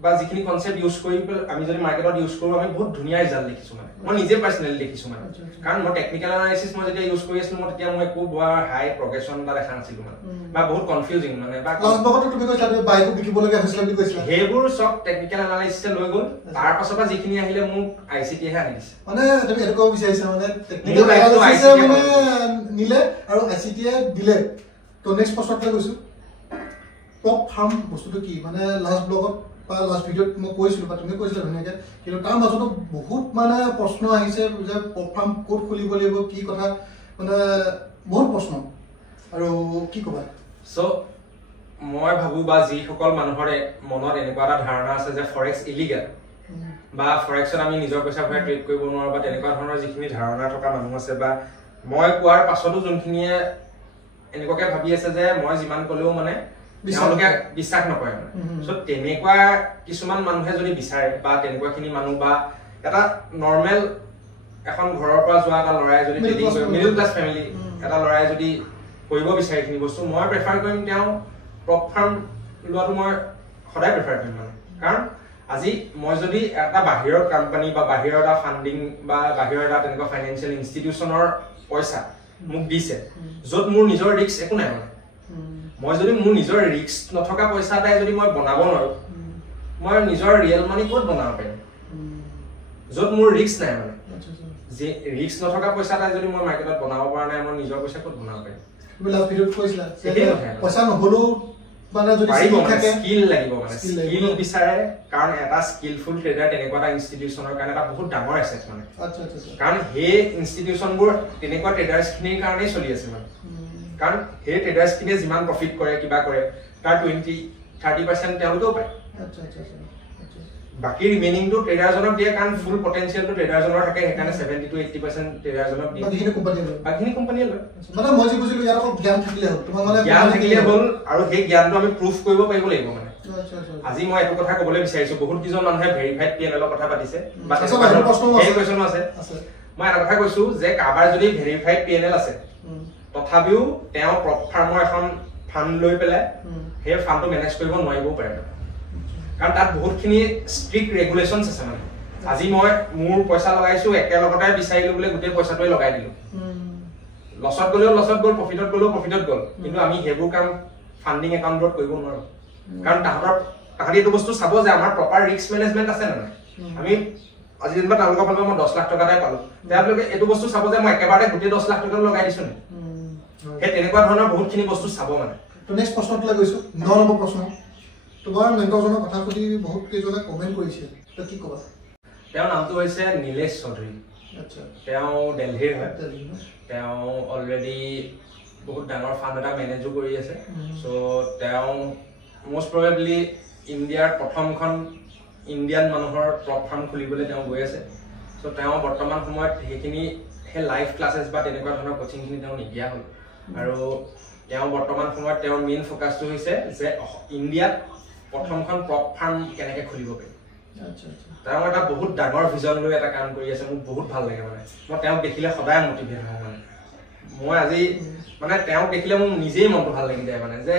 বা যিখিনি কনসেপ্ট ইউজ কৰি আমি যদি মাৰ্কেটত ইউজ কৰো আমি বহুত ধুনিয়া ৰিজাল্ট দেখিছো মানে মই নিজে পাৰ্সোনালি দেখিছো মানে কাৰণ মই টেকনিক্যাল এনালাইসিস মই যেতিয়া ইউজ কৰি আছিলো মই তেতিয়া মই একো বৰ হাই প্ৰগ্ৰেছন বা দেখা নাছিলো মানে বা বহুত কনফিউজিং মানে বা লাষ্ট বকত তুমি কৈছা তুমি বাইকো বিকিব লগা হৈছিল বুলি কৈছিলা হেবোৰ সব টেকনিক্যাল এনালাইসিসে লৈ গ'ল তাৰ পাছৰ যিখিনি আহিলে মোক আইসিটি হে আনি দিছে মানে তুমি এটো কব বিচাৰিছা মানে টেকনিক্যাল এনালাইসিসে মানে নিলে আৰু আইসিটি দিলে তো নেক্সট প্ৰশ্নটো গৈছো টপ ফার্ম বস্তুটো কি মানে লাষ্ট ব্লগত বা লাষ্ট ভিডিওত মই কৈছিলো বা তুমি কৈছিলা ধুনীয়াকে কিন্তু তাৰ মাজতো বহুত মানে প্ৰশ্ন আহিছে যে টপ ফাৰ্ম কোড খুলিব লাগিব কি কথা মানে বহুত প্ৰশ্ন আৰু কি কবা সো মই ভাবু বা যি সকল মানুহৰে মনত এনেকুৱা এটা ধাৰণা আছে যে ফৰেক্স ইলিগেল বা ফৰেক্সত আমি নিজৰ পইচা ভৰাই ট্ৰেড কৰিব নোৱাৰো বা তেনেকুৱা ধৰণৰ যিখিনি ধাৰণা থকা মানুহ আছে বা মই কোৱাৰ পাছতো যোনখিনিয়ে এনেকুৱাকে ভাবি আছে যে মই যিমান কলেও মানে বিশ্বাস নকৰে মানে সো তেনেকুৱা কিছুমান মানুহে যদি বিচাৰে বা তেনেকুৱাখিনি মানুহ বা এটা নৰ্মেল এখন ঘৰৰ পৰা যোৱা এটা লৰাই যদি ট্ৰেডিং কৰে মিডল ক্লাছ ফ্যামিলি এটা লৰাই যদি কৰিব বিচাৰে খিনি বস্তু মই প্ৰেফাৰ কৰিম তেওঁ টপ ফাৰ্ম লোৱাটো মই সদায় প্ৰেফাৰ কৰিম মানে কাৰণ আজি মই যদি এটা বাহিৰৰ কোম্পানী বা বাহিৰৰ এটা ফান্ডিং বা বাহিৰৰ এটা তেনেকুৱা ফাইনান্সিয়েল ইনষ্টিটিউচনৰ পইচা মোক দিছে য'ত মোৰ নিজৰ ৰিস্ক একো নাই মানে মই যদি মোৰ নিজৰ ৰিস্ক নথকা পইচা এটাই যদি মই বনাব নোৱাৰো মই নিজৰ ৰিয়েল মানি ক'ত বনাব পাৰিম য'ত মোৰ ৰিস্ক নাই মানে যে ৰিস্ক নথকা পইচা এটাই যদি মই মাৰ্কেটত বনাব পৰা নাই মই নিজৰ পইচা ক'ত বনাব পাৰিম তুমি লাষ্ট ভিডিওত কৈছিলা পইচা নহলো মানে যদি স্কিল লাগিব মানে স্কিল বিচাৰে কাৰণ এটা স্কিলফুল ট্ৰেডাৰ তেনেকুৱা এটা ইনষ্টিটিউচনৰ কাৰণে এটা বহুত ডাঙৰ এছেট মানে কাৰণ সেই ইনষ্টিটিউচনবোৰ তেনেকুৱা ট্ৰেডাৰ্ছখিনিৰ কাৰণেই চলি আছে মানে কাৰণ সেই ট্ৰেডাৰ্ছখিনিয়ে যিমান প্ৰফিট কৰে কিবা কৰে তাৰ 20-30% তেওঁলোকেও পায় বাকি ৰিমেইনিংটো ট্ৰেডাৰজনক দিয়ে কাৰণ ফুল পটেনশিয়েলটো ট্ৰেডাৰজনৰ থাকে সেইকাৰণে 70-80% ট্ৰেডাৰজনক দিয়ে বাকিখিনি কোম্পানীয়ে লয় মানে মই যি বুজিলো ইয়াৰ অকল জ্ঞান থাকিলে হ'ল তোমাৰ মানে জ্ঞান থাকিলে হ'ল আৰু সেই জ্ঞানটো আমি প্ৰুফ কৰিব পাৰিব লাগিব মানে আজি মই এটো কথা ক'বলৈ বিচাৰিছো বহুত কিজন মানুহে ভেৰিফাইড পিএনএলৰ কথা পাতিছে বা এই কোৱেশ্চনো আছে মই এটা কথা কৈছো যে কাবাৰ যদি ভেৰিফাইড পিএনএল আছে তথাপিও তেওঁ প্ৰপ ফাৰ্মৰ এখন ফান্ড লৈ পেলাই সেই ফান্ডটো মেনেজ কৰিব নোৱাৰিবও পাৰে কাৰণ তাত বহুতখিনি ষ্ট্ৰিক্ট ৰেগুলেশনছ আছে মানে আজি মই মোৰ পইচা লগাইছো একেলগতে বিচাৰিলো বোলে গোটেই পইচাটোৱে লগাই দিলো লছত গলেও লছত গল প্ৰফিটত গলেও প্ৰফিটত গল কিন্তু আমি হেবোৰ কাম ফান্ডিং একাউন্টত কৰিব নোৱাৰো কাৰণ তাহাঁতি এইটো বস্তু চাব যে আমাৰ প্ৰপাৰ ৰিস্ক মেনেজমেন্ট আছে না আমি আজি দিনবা তেওঁলোকৰ ফালৰ মই 10 লাখ টকা এটা পালো তেওঁলোকে এইটো বস্তু চাব যে মই একেবাৰে গোটেই 10 লাখ টকা লগাই দিছো নে হে তেনেকুৱা ধৰণৰ বহুতখিনি বস্তু চাব মানে তো নেক্সট প্ৰশ্নটোলৈ গৈছো 9 নম্বৰ প্ৰশ্ন তোমাৰ মেন্টৰজনৰ কথা সুধি বহুত কেইজনে কমেন্ট কৰিছে তো কি ক'বা তেওঁৰ নামটো হৈছে নীলেশ চৌধুৰী আচ্ছা তেওঁ দিল্লীৰ হয় তেওঁ অলৰেডি বহুত ডাঙৰ ফান্ড এটা মেনেজো কৰি আছে সো তেওঁ মোস্ট প্ৰবাবলি ইণ্ডিয়াৰ প্ৰথমখন ইণ্ডিয়ান মানুহৰ প্ৰপ ফাৰ্ম খুলিবলৈ তেওঁ গৈ আছে সো তেওঁ বৰ্তমান সময়ত হেখিনি হে লাইভ ক্লাसेছ বা তেনেকুৱা ধৰণৰ কোচিংখিনি তেওঁ নিদিয়া হ'ল আৰু তেওঁ বৰ্তমান সময়ত তেওঁৰ মেইন ফোকাসটো হৈছে যে ইণ্ডিয়াত প্ৰথমখন প্ৰপ ফাৰ্ম কেনেকৈ খুলিব পাৰি আচ্ছা তেওঁ এটা বহুত ডাঙৰ ভিজন লৈ এটা কাম কৰি আছে মোক বহুত ভাল লাগে মানে মই তেওঁক দেখিলে সদায় মোটিভেট হওঁ মানে মই আজি মানে তেওঁক দেখিলে মোক নিজেই মনটো ভাল লাগি যায় মানে যে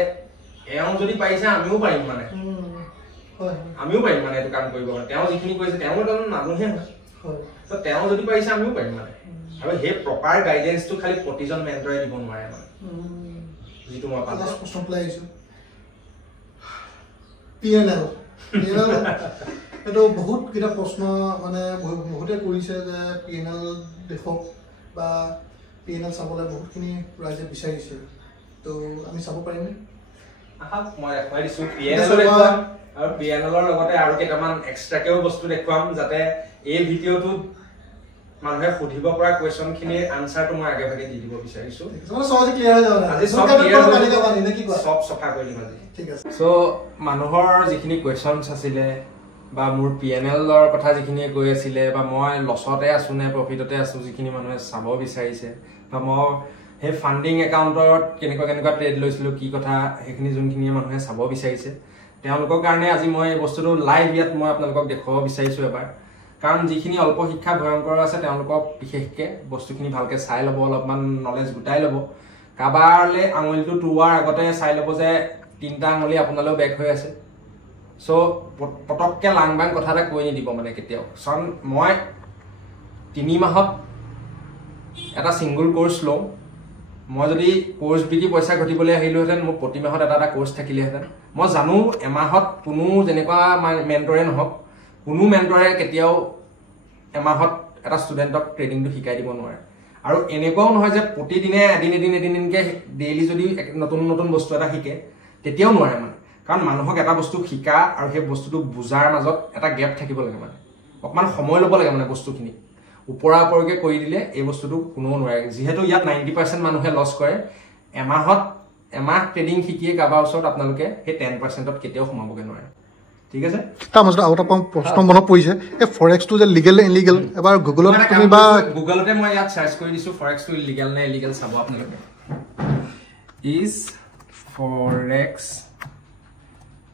এওঁ যদি পাৰিছে আমিও পাৰিম মানে আমিও পাৰিম মানে এইটো কাম কৰিব কাৰণে তেওঁ যিখিনি কৰিছে তেওঁ এটা মানুহে হয় তো তেওঁ যদি পাৰিছে আমিও পাৰিম মানে আৰু সেই প্ৰপাৰ গাইডেন্সটো খালি প্ৰতিজন মেন্টৰে দিব নোৱাৰে মানে যিটো মই পাঁচ প্ৰশ্ন লাগাইছো পিএনএল এটো বহুত কিটা প্ৰশ্ন মানে বহুতে কৰিছে যে পিএনএল দেখক বা পিএনএল চাবলৈ বহুতখিনি ৰাইজে বিচাৰিছে তো আমি চাব পাৰিম নে মই দেখাই দিছো পিএনএল দেখুৱাম আৰু পিএনএলৰ লগতে আৰু কেইটামান এক্সট্ৰাকেও বস্তু দেখুৱাম যাতে এই ভিডিঅ'টো মানুহে সুধিব পৰা কোৱেশ্চনখিনিৰ আনসাৰটো মই আগে ভাগে দি দিব বিচাৰিছো মানে সহজে ক্লিয়াৰ হৈ যাব আজি সব ক্লিয়াৰ হৈ যাব মানে কি কোৱা সব সফা কৰি দিম আজি ঠিক আছে সো মানুহৰ যিখিনি কোৱেশ্চনছ আছিলে বা মোৰ পিএনএলৰ কথা যিখিনি কৈ আছিলে বা মই লছতে আছো নে প্ৰফিটতে আছো যিখিনি মানুহে চাব বিচাৰিছে বা মই হে ফান্ডিং একাউন্টত কেনেকুৱা ট্ৰেড লৈছিলো কি কথা হেখিনি যোনখিনি মানুহে চাব বিচাৰিছে তেওঁলোকৰ কাৰণে আজি মই এই বস্তুটো লাইভ ইয়াত মই আপোনালোকক দেখুৱাব বিচাৰিছো এবাৰ কাৰণ যিখিনি অল্প শিক্ষা ভয়ংকৰ আছে তেওঁলোকক বিশেষকে বস্তুখিনি ভালকে চাই ল'ব অলপমান নলেজ গোটাই ল'ব কাবাৰলে আঙুলিটো টুৱাৰ আগতে চাই ল'ব যে তিনটা আঙুলি আপোনালৈ বেক হৈ আছে সো পটককে লাংবাং কথা এটা কৈ নিদিব মানে কেতিয়াও কাৰণ মই 3 মাহত এটা সিঙ্গল কোৰ্স লওঁ মই যদি কোৰ্স বিকি পইচা ঘটিবলৈ আহিলোহেঁতেন মোক প্ৰতি মাহত এটা কোৰ্স থাকিলেহেঁতেন মই জানো এমাহত কোনো যেনেকুৱা মেন্টৰে নহওক কোনো মেন্টৰে কেতিয়াও এমাহত এটা ষ্টুডেণ্টক ট্ৰেডিংটো শিকাই দিব নোৱাৰে আৰু এনেকুৱাও নহয় যে প্ৰতিদিনে এদিনকে ডেইলি যদি নতুন বস্তু এটা শিকে তেতিয়াও নোৱাৰে মানে কাৰণ মানুহক এটা বস্তু শিকা আৰু সেই বস্তুটো বুজাৰ মাজত এটা গ্যাপ থাকিব লাগে মানে অকমান সময় ল'ব লাগে মানে বস্তুখিনি উপৰা উপৰকে কৰি দিলে এই বস্তুটো কোনো নোৱাৰে যেহেতু ইয়াত 90% মানুহে লছ কৰে এমাহ ট্ৰেডিং শিকিয়ে কাবাৰ ওচৰত আপোনালোকে সেই 10%ত কেতিয়াও সোমাবগে নোৱাৰে ঠিক আছে তাৰ মাজত আৰু এটা প্ৰশ্ন মনত পৰিছে এই ফৰেক্সটো যে লিগেল নে ইলিগেল এবাৰ গুগলত তুমি বা গুগলতে মই ইয়াত সাৰ্চ কৰি দিছো ফৰেক্সটো লিগেল নে ইলিগেল চাব আপোনালোকে is forex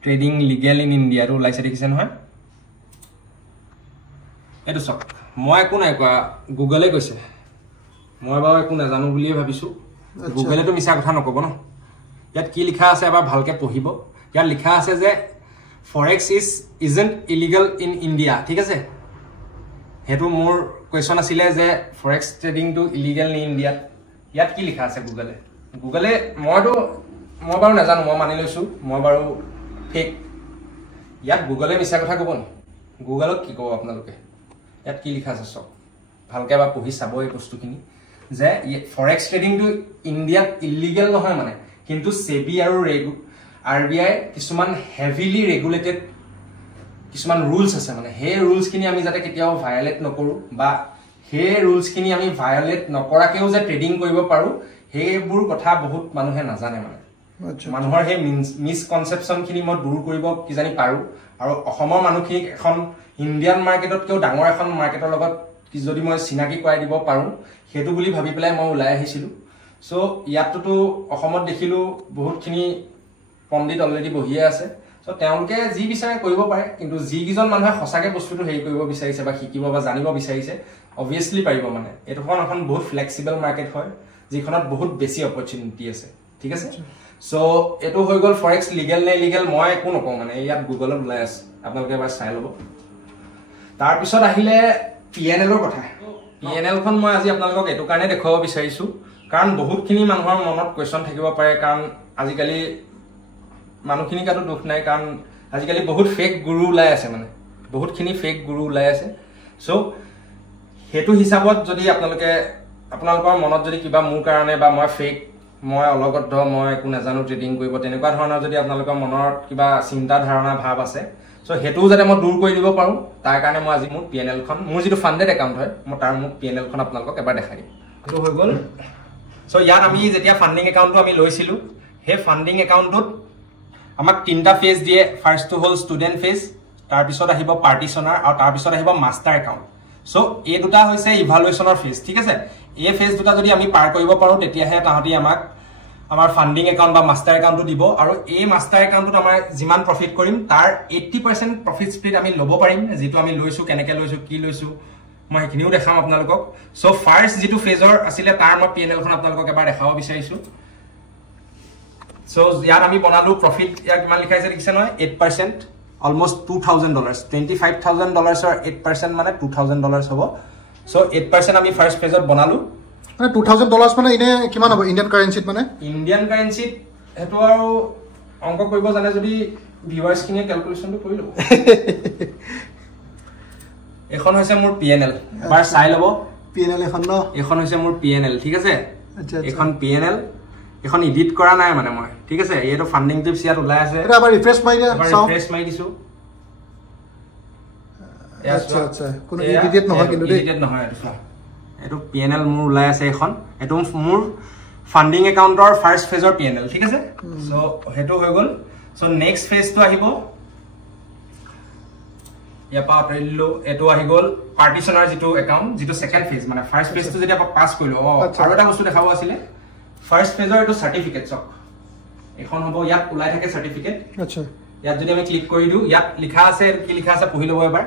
trading legal in India টো ওলাইছে দেখিছে নহয় এটো সব মই একো নাই কোৱা গুগলে কৈছে মই বাৰু একো নাজানো বুলিয়ে ভাবিছো গুগলে তো মিছা কথা নকব ন ইয়াত কি লিখা আছে এবাৰ ভালকে পঢ়িব ইয়াত লিখা আছে যে forex isn't illegal in India ঠিক আছে হেতু মোৰ কোৱেশ্চন আছিল যে forex trading to illegal in India ইয়াত কি লিখা আছে গুগলে মই বাৰু নাজানো মই মানি লৈছো মই বাৰু ফেক ইয়াত গুগলে মিছা কথা কব নি গুগলক কি কব আপোনালোকে ইয়াত কি লিখা আছে সব ভালকে বা পঢ়ি চাব এই বস্তুখিনি যে ফৰেক্স ট্ৰেডিং টু ইণ্ডিয়াত ইলিগেল নহয় মানে কিন্তু সেবি আৰু RBI কিছুমান হেভিলি ৰেগুলেটেড কিছুমান ৰুলছ আছে মানে হে ৰুলছখিনি আমি যাতে কেতিয়াও ভায়োলেট নকৰো বা হে ৰুলছখিনি আমি ভায়োলেট নকৰাকেও যে ট্ৰেডিং কৰিব পাৰো হেবোৰ কথা বহুত মানুহে নাজানে মানে মানুহৰ হে মিসকনসেপচনখিনি মই দূৰ কৰিব কিজানি পাৰো আৰু অসমৰ মানুহখিনিক এখন ইণ্ডিয়ান মাৰ্কেটতকেও ডাঙৰ এখন মাৰ্কেটৰ লগত যদি মই চিনাকি কৰাই দিব পাৰো হেতু বুলি ভাবি পেলাই মই ওলাই আহিছিলো সো ইয়াতটো অসমত দেখিলো বহুতখিনি পণ্ডিত অলৰেডি বহিয়ে আছে সো তেওঁলোকে যি বিচাৰে কৰিব পাৰে কিন্তু যি কিজন মানুহে সঁচাকে বস্তুটো হেৰি কৰিব বিচাৰিছে বা শিকিব বা জানিব বিচাৰিছে অবভিয়াছলি পাৰিব মানে এটোখন এখন বহুত ফ্লেক্সিবল মাৰ্কেট হয় যিখনত বহুত বেছি অপৰচুনিটি আছে ঠিক আছে সো এটো হৈ গল ফৰেক্স লিগেল নে ইলিগেল মই একো নকওঁ মানে ইয়াত গুগলত ওলাই আছে আপোনালোকে এবাৰ চাই ল'ব তাৰ পিছত আহিলে PNLৰ কথা PNL খন মই আজি আপোনালোকক এটো কাৰণে দেখাব বিচাৰিছো কাৰণ বহুতখিনি মানুহৰ মনত কোৱেশ্চন থাকিব পাৰে কাৰণ আজিকালি মানুহখিনি কাটো দুখ নাই কাৰণ আজিকালি বহুত ফেক গুৰু ওলাই আছে মানে বহুতখিনি ফেক গুৰু ওলাই আছে সো হেতু হিচাপত যদি আপোনালোকৰ মনত যদি কিবা মোৰ কাৰণে বা মই ফেক মই অলগত মই একো নাজানো ট্ৰেডিং কৰিব তেনেকুৱা ধৰণৰ যদি আপোনালোকৰ মনৰ কিবা চিন্তা ধাৰণা ভাব আছে সো হেতু যাতে মই দূৰ কৰি দিব পাৰো তাৰ কাৰণে মই আজি মোৰ PNL খন মোৰ যেটো ফান্ডেড একাউন্ট হয় মই তাৰ মোৰ PNL খন আপোনালোকক এবাৰ দেখাই দিম এটো হৈ গল সো ইয়াত আমি যেতিয়া ফান্ডিং একাউন্টটো আমি লৈছিলো হে ফান্ডিং একাউন্টত আমাক তিনটা ফেজ দিয়ে ফাৰ্স্ট হল ষ্টুডেন্ট ফেজ তাৰ পিছত আহিব পাৰ্টিশনাৰ আৰু তাৰ পিছত আহিব মাষ্টাৰ একাউন্ট সো এই দুটা হৈছে ইভালুয়েশনৰ ফেজ ঠিক আছে এই ফেজ দুটা যদি আমি পাৰ কৰিব পাৰো তেতিয়াহে তাহতি আমাক আমাৰ ফান্ডিং একাউন্ট বা মাষ্টাৰ একাউন্টটো দিব আৰু এই মাষ্টাৰ একাউন্টত আমাৰ যিমান প্ৰফিট কৰিম তাৰ 80% প্ৰফিট স্প্লিট আমি লব পাৰিম যেটো আমি লৈছো কেনেকে লৈছো কি লৈছো মই হেখিনিও দেখাম আপোনালোকক সো ফাৰ্স্ট যেটো ফেজৰ আছিল তাৰ মই PNL খন আপোনালোকক এবাৰ দেখাব বিচাৰিছো সো ইয়াত আমি বনালো প্ৰফিট ইয়াক কিমান লিখাইছে দেখিছে নহয় 8% almost $2,000 $25,000 or 8% মানে $2,000 হ'ব সো 8% আমি ফাৰ্স্ট ফেজত বনালো মানে $2,000 মানে ইনে কিমান হ'ব ইন্ডিয়ান কারেন্সিত মানে ইন্ডিয়ান কারেন্সিত হেতু আৰু অংক কৰিব জানে যদি ভিউয়াৰ্স কিনে ক্যালকুলেশনটো কৰি লব এখন হৈছে মোৰ PNL এবাৰ চাই লব PNL এখন হৈছে মোৰ PNL ঠিক আছে আচ্ছা এখন PNL এখন এডিট কৰা নাই মানে মই ঠিক আছে এইটো ফান্ডিং টিপস ইয়াত ওলাই আছে এটা আবার রিফ্রেশ মাই দিয়া রিফ্রেশ মাই দিছো আচ্ছা আচ্ছা কোন এডিটেড নহয় কিন্তু এডিটেড নহয় এটো PNL মোৰ ওলাই আছে এখন এটো মোৰ ফান্ডিং একাউন্টৰ ফাৰ্স্ট ফেজৰ PNL ঠিক আছে সো হেতু হৈ গল সো নেক্সট ফেজ তো আহিব ইয়াপা আপ্ৰিলো এটো আহি গল পাৰ্টিশনাৰ যেটো একাউন্ট যেটো সেকেন্ড ফেজ মানে ফাৰ্স্ট ফেজ তো যেতিয়া পাস কৰিলো আৰু এটা বস্তু দেখাব আছিল ফাৰ্স্ট ফেজৰ এটো সাৰ্টিফিকেট চক এখন হ'ব ইয়াত ওলাই থাকে সাৰ্টিফিকেট আচ্ছা ইয়াত যদি আমি ক্লিক কৰি দিও ইয়াত লিখা আছে কি লিখা আছে পঢ়ি লব এবাৰ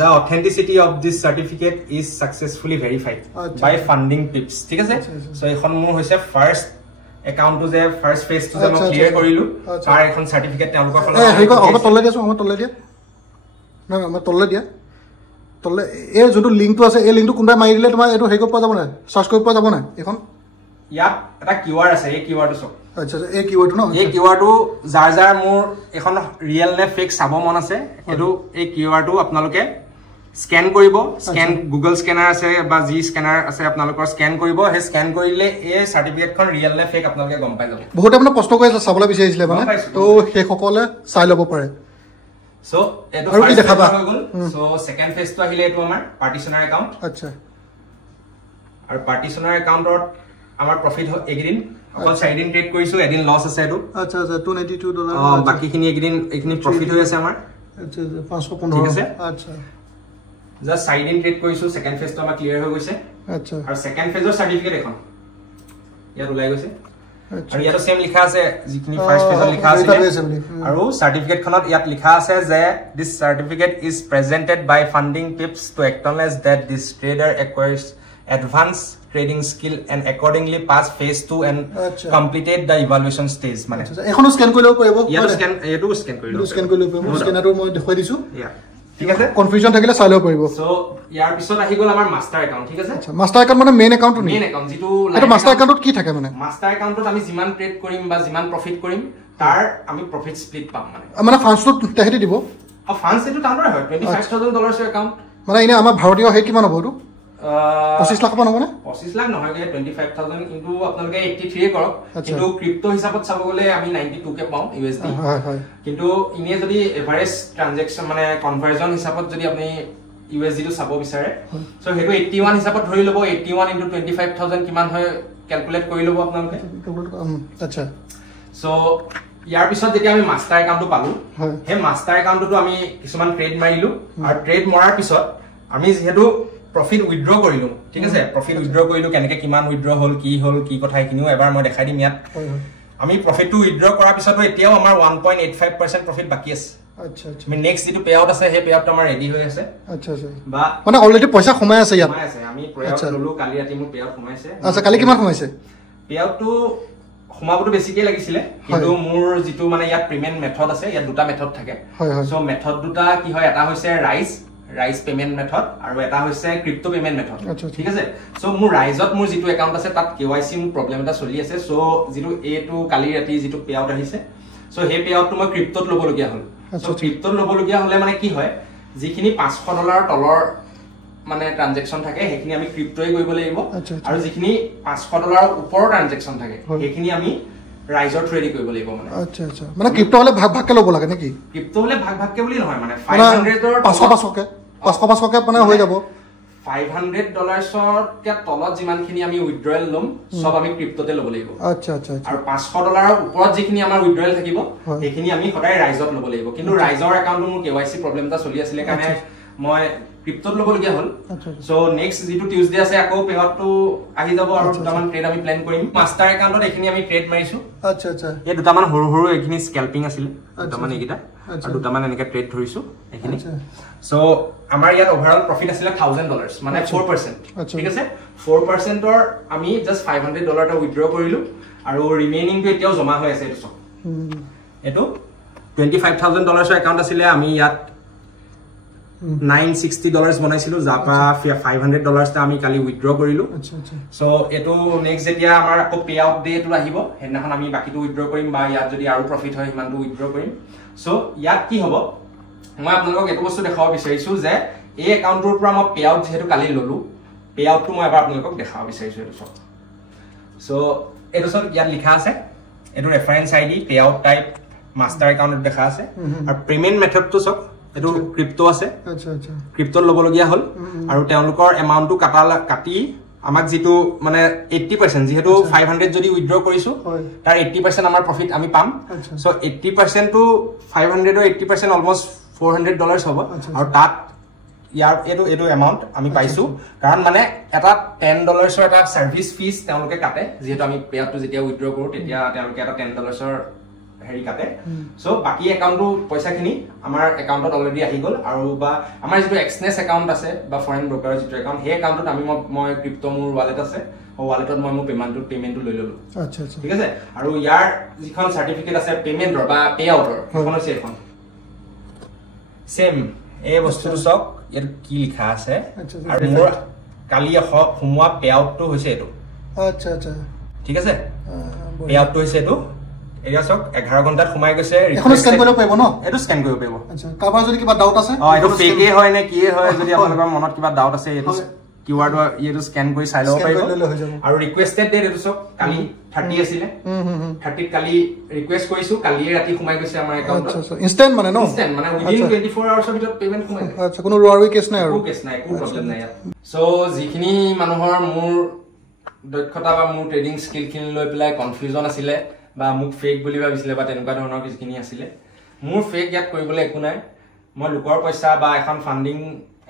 the authenticity of this certificate is successfully verified by funding tips ঠিক আছে সো এখন মোৰ হৈছে ফাৰ্স্ট একাউন্টটো যে ফাৰ্স্ট ফেজ টো যে মই ক্লিয়াৰ কৰিলো তাৰ এখন সাৰ্টিফিকেট তেওঁলোকৰ ফলত হেইকো আমাৰ তললে দিছো আমাৰ তললে দিয়া না আমাৰ তললে দিয়া তললে এই যোনটো লিংকটো আছে এই লিংকটো কোনবাই মাৰি দিলে তোমাৰ এটো হেইকো পোৱা যাব না সাৰ্চ কৰি পোৱা যাব না এখন ইয়াত এটা কিউআৰ আছে এই কিউআৰটো সব আচ্ছা এই কিউআৰটো ন এই কিউআৰটো যাৰ মোৰ এখন ৰিয়েল নে ফেক চাব মন আছে এটো এই কিউআৰটো আপোনালোকে স্ক্যান কৰিব স্ক্যান গুগল স্ক্যানাৰ আছে বা জি স্ক্যানাৰ আছে আপোনালোকৰ স্ক্যান কৰিব হে স্ক্যান কৰিলে এই সাৰ্টিফিকেটখন ৰিয়েল নে ফেক আপোনালোকে গম পাই যাব বহুত আপোনাৰ প্ৰশ্ন কৰি আছে চাবলৈ বিচাৰিছিলে মানে তো সেই সকলে চাই ল'ব পাৰে সো এটো ফাৰ্স্ট দেখাবা হৈ গল সো সেকেন্ড ফেজ তো আহিলে এটো আমাৰ পাৰ্টিশনাৰ একাউন্ট আচ্ছা আৰু পাৰ্টিশনাৰ একাউন্টত আমাৰ প্ৰফিট এগ্ৰিন অকল সাইডিন ট্ৰেড কৰিছো এদিন লস আছে এটো আচ্ছা আচ্ছা $292 বাকিখিনি এগ্ৰিন প্ৰফিট হৈ আছে আমাৰ আচ্ছা 515 ঠিক আছে আচ্ছা জাস্ট সাইডিন ট্ৰেড কৰিছো সেকেন্ড ফেজ তো আমাৰ ক্লিয়াৰ হৈ গৈছে আচ্ছা আৰু সেকেন্ড ফেজৰ সাৰ্টিফিকেট এখন ইয়াত ওলাই গৈছে আৰু ইয়াত সেম লিখা আছে যিখিনি ফাৰ্স্ট ফেজৰ লিখা আছে আৰু সাৰ্টিফিকেট খনত ইয়াত লিখা আছে যে this certificate is presented by funding tips to acknowledge that this trader acquires advanced trading skill and accordingly pass phase 2 and completed the evaluation stage মানে এখনো স্ক্যান কৰিলেও পাৰিব ইয়াত স্ক্যান কৰিলেও পাৰিব স্ক্যানাৰটো মই দেখাই দিছো ঠিক আছে কনফিউজন থাকিলে চাই লব পাৰিব সো ইয়াৰ পিছত আহি গল আমাৰ মাষ্টাৰ একাউন্ট ঠিক আছে আচ্ছা মাষ্টাৰ একাউন্ট মানে মেইন একাউন্ট যেটো এটা মাষ্টাৰ একাউন্টত কি থাকে মানে মাষ্টাৰ একাউন্টত আমি যিমান ট্ৰেড কৰিম বা যিমান প্ৰফিট কৰিম তাৰ আমি প্ৰফিট স্প্লিট পাম মানে ফান্ডটো তেহেতি দিব ফান্ডস এটো তাৰ হয় $25,000 একাউন্ট মানে ইনে আমাৰ ভাৰতীয় হেই কিমান হ'ব এটো 25 লাখ মান হ'ব না 25 লাখ নহয় গে 25000 ইনটু আপোনালোকে 83 কৰক কিন্তু ক্ৰিপ্টো হিচাপত চাব গলে আমি 92 কে পাও USD হয় কিন্তু ইনে যদি এভাৰেজ ট্ৰানজাকশন মানে কনভাৰ্জন হিচাপত যদি আপুনি USD টো চাব বিচাৰে সো হেতু 81 হিচাপত ধৰি লব 81 ইনটু 25000 কিমান হয় ক্যালকুলেট কৰি লব আপোনালোকে আচ্ছা সো ইয়াৰ পিছত যেতিয়া আমি মাষ্টাৰ একাউন্টটো পালো হে মাষ্টাৰ একাউন্টটো আমি কিছুমান ট্ৰেড মাৰিলো আৰু ট্ৰেড মৰাৰ পিছত আমি যেহেতু প্ৰফিট উইথড্ৰ কৰিলো ঠিক আছে প্ৰফিট উইথড্ৰ কৰিলো কেনেকে কিমান উইথড্ৰ হল কি কথা কিনিও এবাৰ মই দেখাই দিম ইয়াত আমি প্ৰফিটটো উইথড্ৰ কৰাৰ পিছতো এতিয়াও আমাৰ 1.85% প্ৰফিট বাকি আছে আচ্ছা আচ্ছা আমি নেক্সট যেটো পে আউট আছে হে পে আউটটো আমাৰ ৰেডি হৈ আছে আচ্ছা আচ্ছা বা মানে অলৰেডি পইচা সোমাই আছে ইয়াত সোমাই আছে আমি পে আউট ললো কালি ৰাতি মোৰ পে আউট সোমাইছে আচ্ছা কালি কিমান সোমাইছে পে আউটটো সোমাবটো বেছিকৈ লাগিছিলে কিন্তু মোৰ যিটো মানে ইয়াত পেমেণ্ট মেথড আছে ইয়াত দুটা মেথড থাকে সো মেথড দুটা কি হয় এটা হৈছে ৰাইজ পেমেণ্ট মেথড আৰু এটা হৈছে ক্ৰিপ্টো পেমেণ্ট মেথড ঠিক আছে সো মোৰ ৰাইজত মোৰ যিটো একাউণ্ট আছে তাত কেৱাইচি মোৰ প্ৰব্লেম এটা চলি আছে সো যিটো এটো কালি ৰাতি যিটো পে আউট আহিছে সো সেই পে আউটটো মই ক্ৰিপ্টোত ল'বলগীয়া হ'ল সো ক্ৰিপ্টোত ল'বলগীয়া হ'লে মানে কি হয় যিখিনি $500 তলৰ মানে ট্ৰানজেকচন থাকে সেইখিনি আমি ক্ৰিপ্টোই কৰিব লাগিব আৰু যিখিনি $500 ওপৰৰ ট্ৰানজেকচন থাকে সেইখিনি আমি ৰাইজৰ থ্ৰুদি কৰিব লাগিব মানে আচ্ছা আচ্ছা মানে ক্ৰিপ্টো হলে ভাগ ভাগকে ল'ব লাগে নেকি ক্ৰিপ্টো হলে ভাগ ভাগকে বুলি নহয় মানে 500 500কে মানে হৈ যাব $500 কে তলত যিমানখিনি আমি উইথড্ৰয়েল লম সব আমি ক্ৰিপ্টোতে ল'ব লাগিব আচ্ছা আচ্ছা আৰু $500 ওপৰত যিখিনি আমাৰ উইথড্ৰয়েল থাকিব সেইখিনি আমি সদায় ৰাইজত ল'ব লাগিব কিন্তু ৰাইজৰ একাউণ্টত মোৰ কেৱাইচি প্ৰব্লেম এটা চলি আছিল কাৰণে মই ক্ৰিপ্টোত ল'বলগীয়া হ'ল সো নেক্সট যিটো টিউজডে আছে আকৌ পেআউটটো আহি যাব আৰু দুটামান ট্ৰেড আমি প্ল্যান কৰিম মাষ্টাৰ একাউণ্টত এইখিনি আমি ট্ৰেড মাৰিছো আচ্ছা আচ্ছা এই দুটামান সৰু সৰু এইখিনি স্কেলপিং আছিল দুটামান এইকিটা আৰু দুটামান এনেকৈ ট্ৰেড ধৰিছো এইখিনি সো আমাৰ ইয়াত ওভাৰঅল প্ৰফিট আছিল $1000 মানে 4% ঠিক আছে 4%ৰ আমি জাস্ট $500 এটা উইথড্ৰ কৰিলো আৰু ৰিমেইনিংটো এতিয়াও জমা হৈ আছে এটো $25000 একাউণ্ট আছিল আমি ইয়াত $960 বনাইছিলো জাপা $500 টা আমি কালি উইথড্ৰ কৰিলো সো এটো নেক্সট যেতিয়া আমাৰ আকৌ পে আউট ডেটো আহিব হেনাখন আমি বাকিটো উইথড্ৰ কৰিম বা ইয়াত যদি আৰু প্ৰফিট হয় হিমানটো উইথড্ৰ কৰিম সো ইয়াত কি হ'ব মই আপোনালোকক এটো বস্তু দেখাব বিচাৰিছো যে এই একাউণ্টৰ পৰা মই পে আউট যেহেতু কালি ললো পে আউটটো মই এবাৰ আপোনালোকক দেখাব বিচাৰিছো এটো সব সো এটো সব ইয়াত লিখা আছে এটো reference ID pay out type master একাউণ্টত দেখা আছে আৰু পেমেন্ট মেথডটো সব এটো ক্ৰিপ্টো আছে আচ্ছা আচ্ছা ক্ৰিপ্টোত ল'বলগীয়া হ'ল আৰু তেওঁলোকৰ এমাউণ্টটো কাটি আমাক যেটো মানে 80% যেহেতু 500 যদি উইথড্ৰ কৰিছো তাৰ 80% আমাৰ প্ৰফিট আমি পাম সো 80% টু 500 ৰ 80% অলমোস্ট $400 হ'ব আৰু তাত ইয়াৰ এটো এমাউণ্ট আমি পাইছো কাৰণ মানে এটা $10 ৰ এটা সাৰ্ভিস ফিস তেওঁলোকে কাটে যেহেতু আমি পেআউটটো যেতিয়া উইথড্ৰ কৰো তেতিয়া তেওঁলোকে এটা $10 ৰ হেৰি কাটে সো বাকি একাউণ্টটো পইচাখিনি আমাৰ একাউণ্টত অলৰেডি আহি গ'ল আৰু বা আমাৰ যেটো এক্সনেস একাউণ্ট আছে বা ফৰেন ব্ৰোকাৰ যেটো একাউণ্ট সেই একাউণ্টত আমি মই ক্ৰিপ্টো মোৰ ওয়ালেট আছে ও ওয়ালেটত মই মোৰ পেমেন্টটো লৈ ললো আচ্ছা আচ্ছা ঠিক আছে আৰু ইয়াৰ যিখন সাৰ্টিফিকেট আছে পেমেন্টৰ বা পে আউটৰ সেইখন আছে এখন সেম এই বস্তুটো সব ইয়াত কি লিখা আছে আৰু মোৰ কালি হুমুৱা পে আউটটো হৈছে এটো আচ্ছা আচ্ছা ঠিক আছে পে আউটটো হৈছে এটো এৰিয়া সক 11 ঘণ্টাত সোমাই গৈছে এখন স্ক্যান কৰিব পাৰিব ন এটো স্ক্যান কৰিব পাৰিব আচ্ছা কাবাৰ যদি কিবা ডাউট আছে এটো ফেকে হয় নে কি হয় যদি আপোনালোকৰ মনত কিবা ডাউট আছে এটো কিওয়াৰ্ড এটো স্ক্যান কৰি চাই লব পাৰিব আৰু ৰিকুৱেষ্টেড ডেট এটো সক কালি 30 আছিল 30 কালি ৰিকুৱেষ্ট কৰিছো কালি ৰাতি সোমাই গৈছে আমাৰ একাউণ্টত আচ্ছা ইনস্ট্যান্ট মানে ন ইনস্ট্যান্ট মানে উইদিন 24 আৱাৰ্ছৰ ভিতৰত পেমেন্ট সোমাই যায় আচ্ছা কোনো ৰোৱাৰী কেছ নাই আৰু কেছ নাই কোনো প্ৰবলেম নাই সো যিখিনি মানুহৰ মোৰ দক্ষতা বা মোৰ ট্ৰেডিং স্কিল খিনি লৈ পেলাই কনফিউজন আছিল বা মোক ফেক বুলি ভাবিছিলে বা তেনেকুৱা ধৰণৰ কিছুখিনি আছিল মোৰ ফেক ইয়াত কৰিবলৈ একো নাই মই লোকৰ পইচা বা এখন ফান্ডিং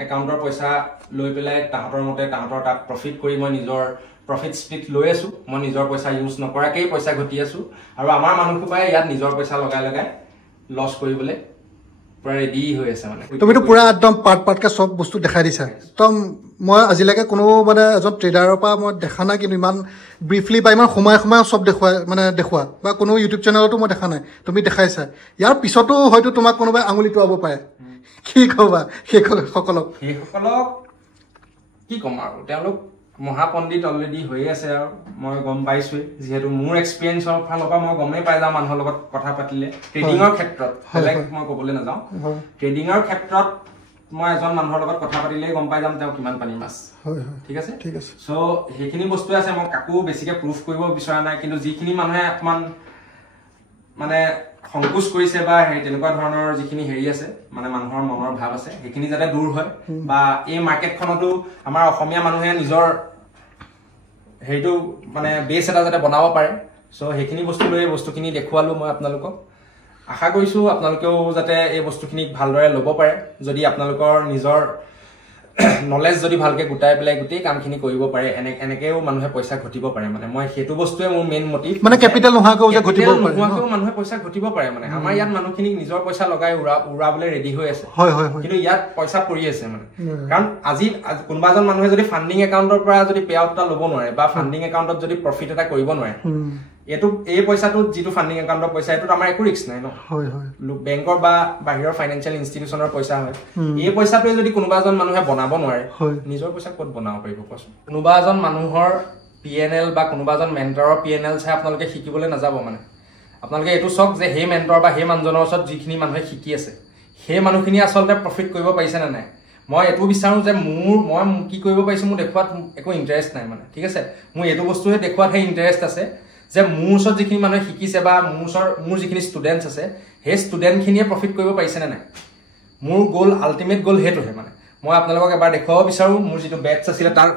একাউণ্টৰ পইচা লৈ পেলাই তাহাঁতৰ মতে তাহাঁতৰ তাত প্ৰফিট কৰি মই নিজৰ প্ৰফিট স্প্লিট লৈ আছো মই নিজৰ পইচা ইউজ নকৰাকৈ পইচা ঘটি আছো আৰু আমাৰ মানুহখোপাই ইয়াত নিজৰ পইচা লগাই লছ কৰিবলৈ পুৰা ৰেডি হৈ আছে মানে তুমিতো পুৰা একদম পাৰ্টকে সব বস্তু দেখাই দিছা একদম মই আজিলৈকে কোনো মানে এজন ট্ৰেডাৰৰ পৰা মই দেখা নাই কিন্তু ইমান ব্ৰিফলি বা ইমান সময় সব দেখুৱা বা কোনো ইউটিউব চেনেলতো মই দেখা নাই তুমি দেখাইছা ইয়াৰ পিছতো হয়তো তোমাক কোনোবাই আঙুলি টুৱাব পাৰে কি কবা সকলক কি কম আৰু তেওঁলোক মহাপণ্ডিত অলৰেডি হৈ আছে আৰু মই গম পাইছো যেহেতু মোৰ এক্সপেৰিয়েন্সৰ ফালৰ পৰা মই গমেই পাই যাওঁ মানুহৰ লগত কথা পাতিলে ট্ৰেডিঙৰ ক্ষেত্ৰত বেলেগ মই ক'বলৈ নাযাওঁ ট্ৰেডিঙৰ ক্ষেত্ৰত মই এজন মানুহৰ লগত কথা পাতিলে গম পাই যাম তেওঁ কিমান পানী মাছ ঠিক আছে সো সেইখিনি বস্তু আছে মই কাকো বেছিকৈ প্ৰুফ কৰিব বিচৰা নাই কিন্তু যিখিনি মানুহে অকমান মানে সংকোচ কৰিছে বা তেনেকুৱা ধৰণৰ যিখিনি হেৰি আছে মানে মানুহৰ মনৰ ভাৱ আছে সেইখিনি যাতে দূৰ হয় বা এই মাৰ্কেটখনতো আমাৰ অসমীয়া মানুহে নিজৰ হেৰিটো মানে বেছ এটা যাতে বনাব পাৰে সো সেইখিনি বস্তু লৈ বস্তুখিনি দেখুৱালো মই আপোনালোকক আশা কৰিছো আপোনালোকেও যাতে এই বস্তুখিনিক ভালদৰে ল'ব পাৰে যদি আপোনালোকৰ নিজৰ নলেজ যদি ভালকে গুটাই পেলাই গুটেই কামখিনি কৰিব পাৰে এনেকেও মানুহে পইচা ঘটিব পাৰে মানে মই হেতু বস্তুৱে মোৰ মেইন মোটিভ মানে ক্যাপিটাল নোহাকৈ যে ঘটিব পাৰে মানুহে পইচা ঘটিব পাৰে মানে আমাৰ ইয়াত মানুহখিনিক নিজৰ পইচা লগাই উৰাবলৈ ৰেডি হৈ আছে কিন্তু ইয়াত পইচা পৰি আছে মানে কাৰণ আজি কোনোবা এজন মানুহে যদি ফান্ডিং একাউণ্টৰ পৰা যদি পে আউট এটা ল'ব নোৱাৰে বা ফান্ডিং একাউণ্টত যদি প্ৰফিট এটা কৰিব নোৱাৰে এইটো এই পইচাটো যিটো ফাণ্ডিং একাউণ্টৰ পইচা এইটোত আমাৰ একো ৰিস্ক নাই ন হয় হয় বেংকৰ বা বাহিৰৰ ফাইনেন্সিয়েল ইনষ্টিটিউচনৰ পইচা হয় এই পইচাটোৱে যদি কোনোবা এজন মানুহে বনাব নোৱাৰে নিজৰ পইচা ক'ত বনাব পাৰিব কোৱাচোন কোনোবা এজন মানুহৰ PNL বা কোনোবা এজন মেণ্টৰৰ PNL চাই আপোনালোকে শিকিবলৈ নাযাব মানে আপোনালোকে এইটো চাওক যে সেই মেণ্টৰ বা সেই মানুহজনৰ ওচৰত যিখিনি মানুহে শিকি আছে সেই মানুহখিনি আচলতে প্ৰফিট কৰিব পাৰিছে নে নাই মই এইটো বিচাৰোঁ যে মই কি কৰিব পাৰিছোঁ মোৰ দেখুৱাত একো ইণ্টাৰেষ্ট নাই মানে ঠিক আছে মোৰ এইটো বস্তুহে দেখুৱাতহে ইণ্টাৰেষ্ট আছে যে মোৰ ওচৰত যিখিনি মানুহে শিকিছে বা মোৰ যিখিনি ষ্টুডেণ্টছ আছে সেই ষ্টুডেণ্টখিনিয়ে প্ৰফিট কৰিব পাৰিছে নে নাই মোৰ গ'ল আল্টিমেট গ'ল সেইটোহে মানে মই আপোনালোকক এবাৰ দেখুৱাব বিচাৰোঁ মোৰ যিটো বেটছ আছিলে তাৰ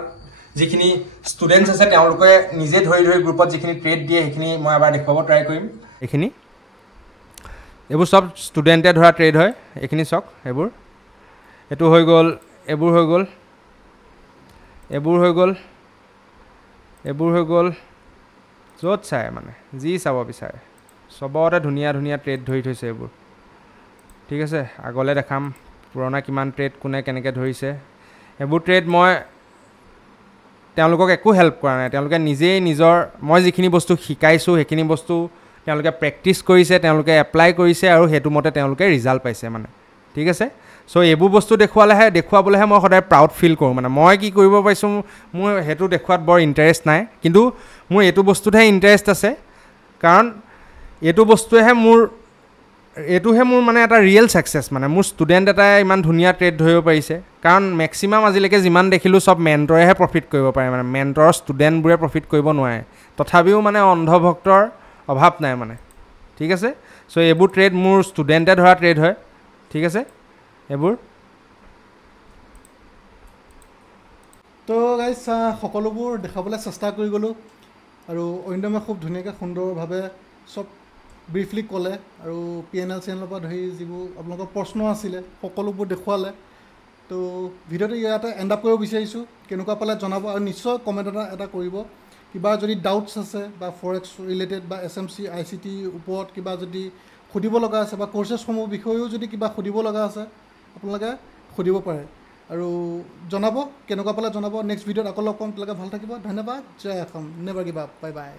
যিখিনি ষ্টুডেণ্টছ আছে তেওঁলোকে নিজে ধৰি গ্ৰুপত যিখিনি ট্ৰেড দিয়ে সেইখিনি মই এবাৰ দেখুৱাব ট্ৰাই কৰিম এইখিনি এইবোৰ চব ষ্টুডেণ্টে ধৰা ট্ৰেড হয় এইখিনি চাওক এইটো হৈ গ'ল এইবোৰ হৈ গ'ল য'ত চাই মানে যি চাব বিচাৰে চবতে ধুনীয়া ধুনীয়া ট্ৰেড ধৰি থৈছে এইবোৰ ঠিক আছে আগলৈ দেখাম পুৰণা কিমান ট্ৰেড কোনে কেনেকৈ ধৰিছে এইবোৰ ট্ৰেড মই তেওঁলোকক একো হেল্প কৰা নাই তেওঁলোকে নিজেই মই যিখিনি বস্তু শিকাইছোঁ সেইখিনি বস্তু তেওঁলোকে প্ৰেক্টিছ কৰিছে তেওঁলোকে এপ্লাই কৰিছে আৰু সেইটো মতে তেওঁলোকে ৰিজাল্ট পাইছে মানে ঠিক আছে চ' এইবোৰ বস্তু দেখুৱাবলৈহে মই সদায় প্ৰাউড ফিল কৰোঁ মানে মই কি কৰিব পাৰিছোঁ মোৰ সেইটো দেখুৱাত বৰ ইণ্টাৰেষ্ট নাই কিন্তু মোৰ এইটো বস্তুতহে ইণ্টাৰেষ্ট আছে কাৰণ এইটোহে মোৰ মানে এটা ৰিয়েল ছাকচেছ মানে মোৰ ষ্টুডেণ্ট এটাই ইমান ধুনীয়া ট্ৰেড ধৰিব পাৰিছে কাৰণ মেক্সিমাম আজিলৈকে যিমান দেখিলোঁ চব মেণ্টৰেহে প্ৰফিট কৰিব পাৰে মানে মেণ্টৰৰ ষ্টুডেণ্টবোৰে প্ৰফিট কৰিব নোৱাৰে তথাপিও মানে অন্ধভক্তৰ অভাৱ নাই মানে ঠিক আছে চ' এইবোৰ ট্ৰেড মোৰ ষ্টুডেণ্টে ধৰা ট্ৰেড হয় ঠিক আছে এইবোৰ তো গাইজ সকলোবোৰ দেখাবলৈ চেষ্টা কৰি গ'লোঁ আৰু অৰিন্দমে খুব ধুনীয়াকৈ সুন্দৰভাৱে চব ব্ৰিফলি ক'লে আৰু PNL চেনেলৰ পৰা ধৰি যিবোৰ আপোনালোকৰ প্ৰশ্ন আছিলে সকলোবোৰ দেখুৱালে তো ভিডিঅ'টো ইয়াতে এণ্ড আপ কৰিব বিচাৰিছোঁ কেনেকুৱা পালে জনাব আৰু নিশ্চয় কমেণ্ট এটা কৰিব কিবা যদি ডাউটছ আছে বা ফৰেক্স ৰিলেটেড বা SMC ICT ওপৰত কিবা যদি সুধিব লগা আছে বা কৰ্চেছসমূহ বিষয়েও যদি কিবা সুধিব লগা আছে আপোনালোকে সুধিব পাৰে আৰু জনাব কেনেকুৱা পালে জনাব নেক্সট ভিডিঅ'ত আকৌ লগ পাম তেওঁলোকে ভাল থাকিব ধন্যবাদ জয় Assam never give up bye বাই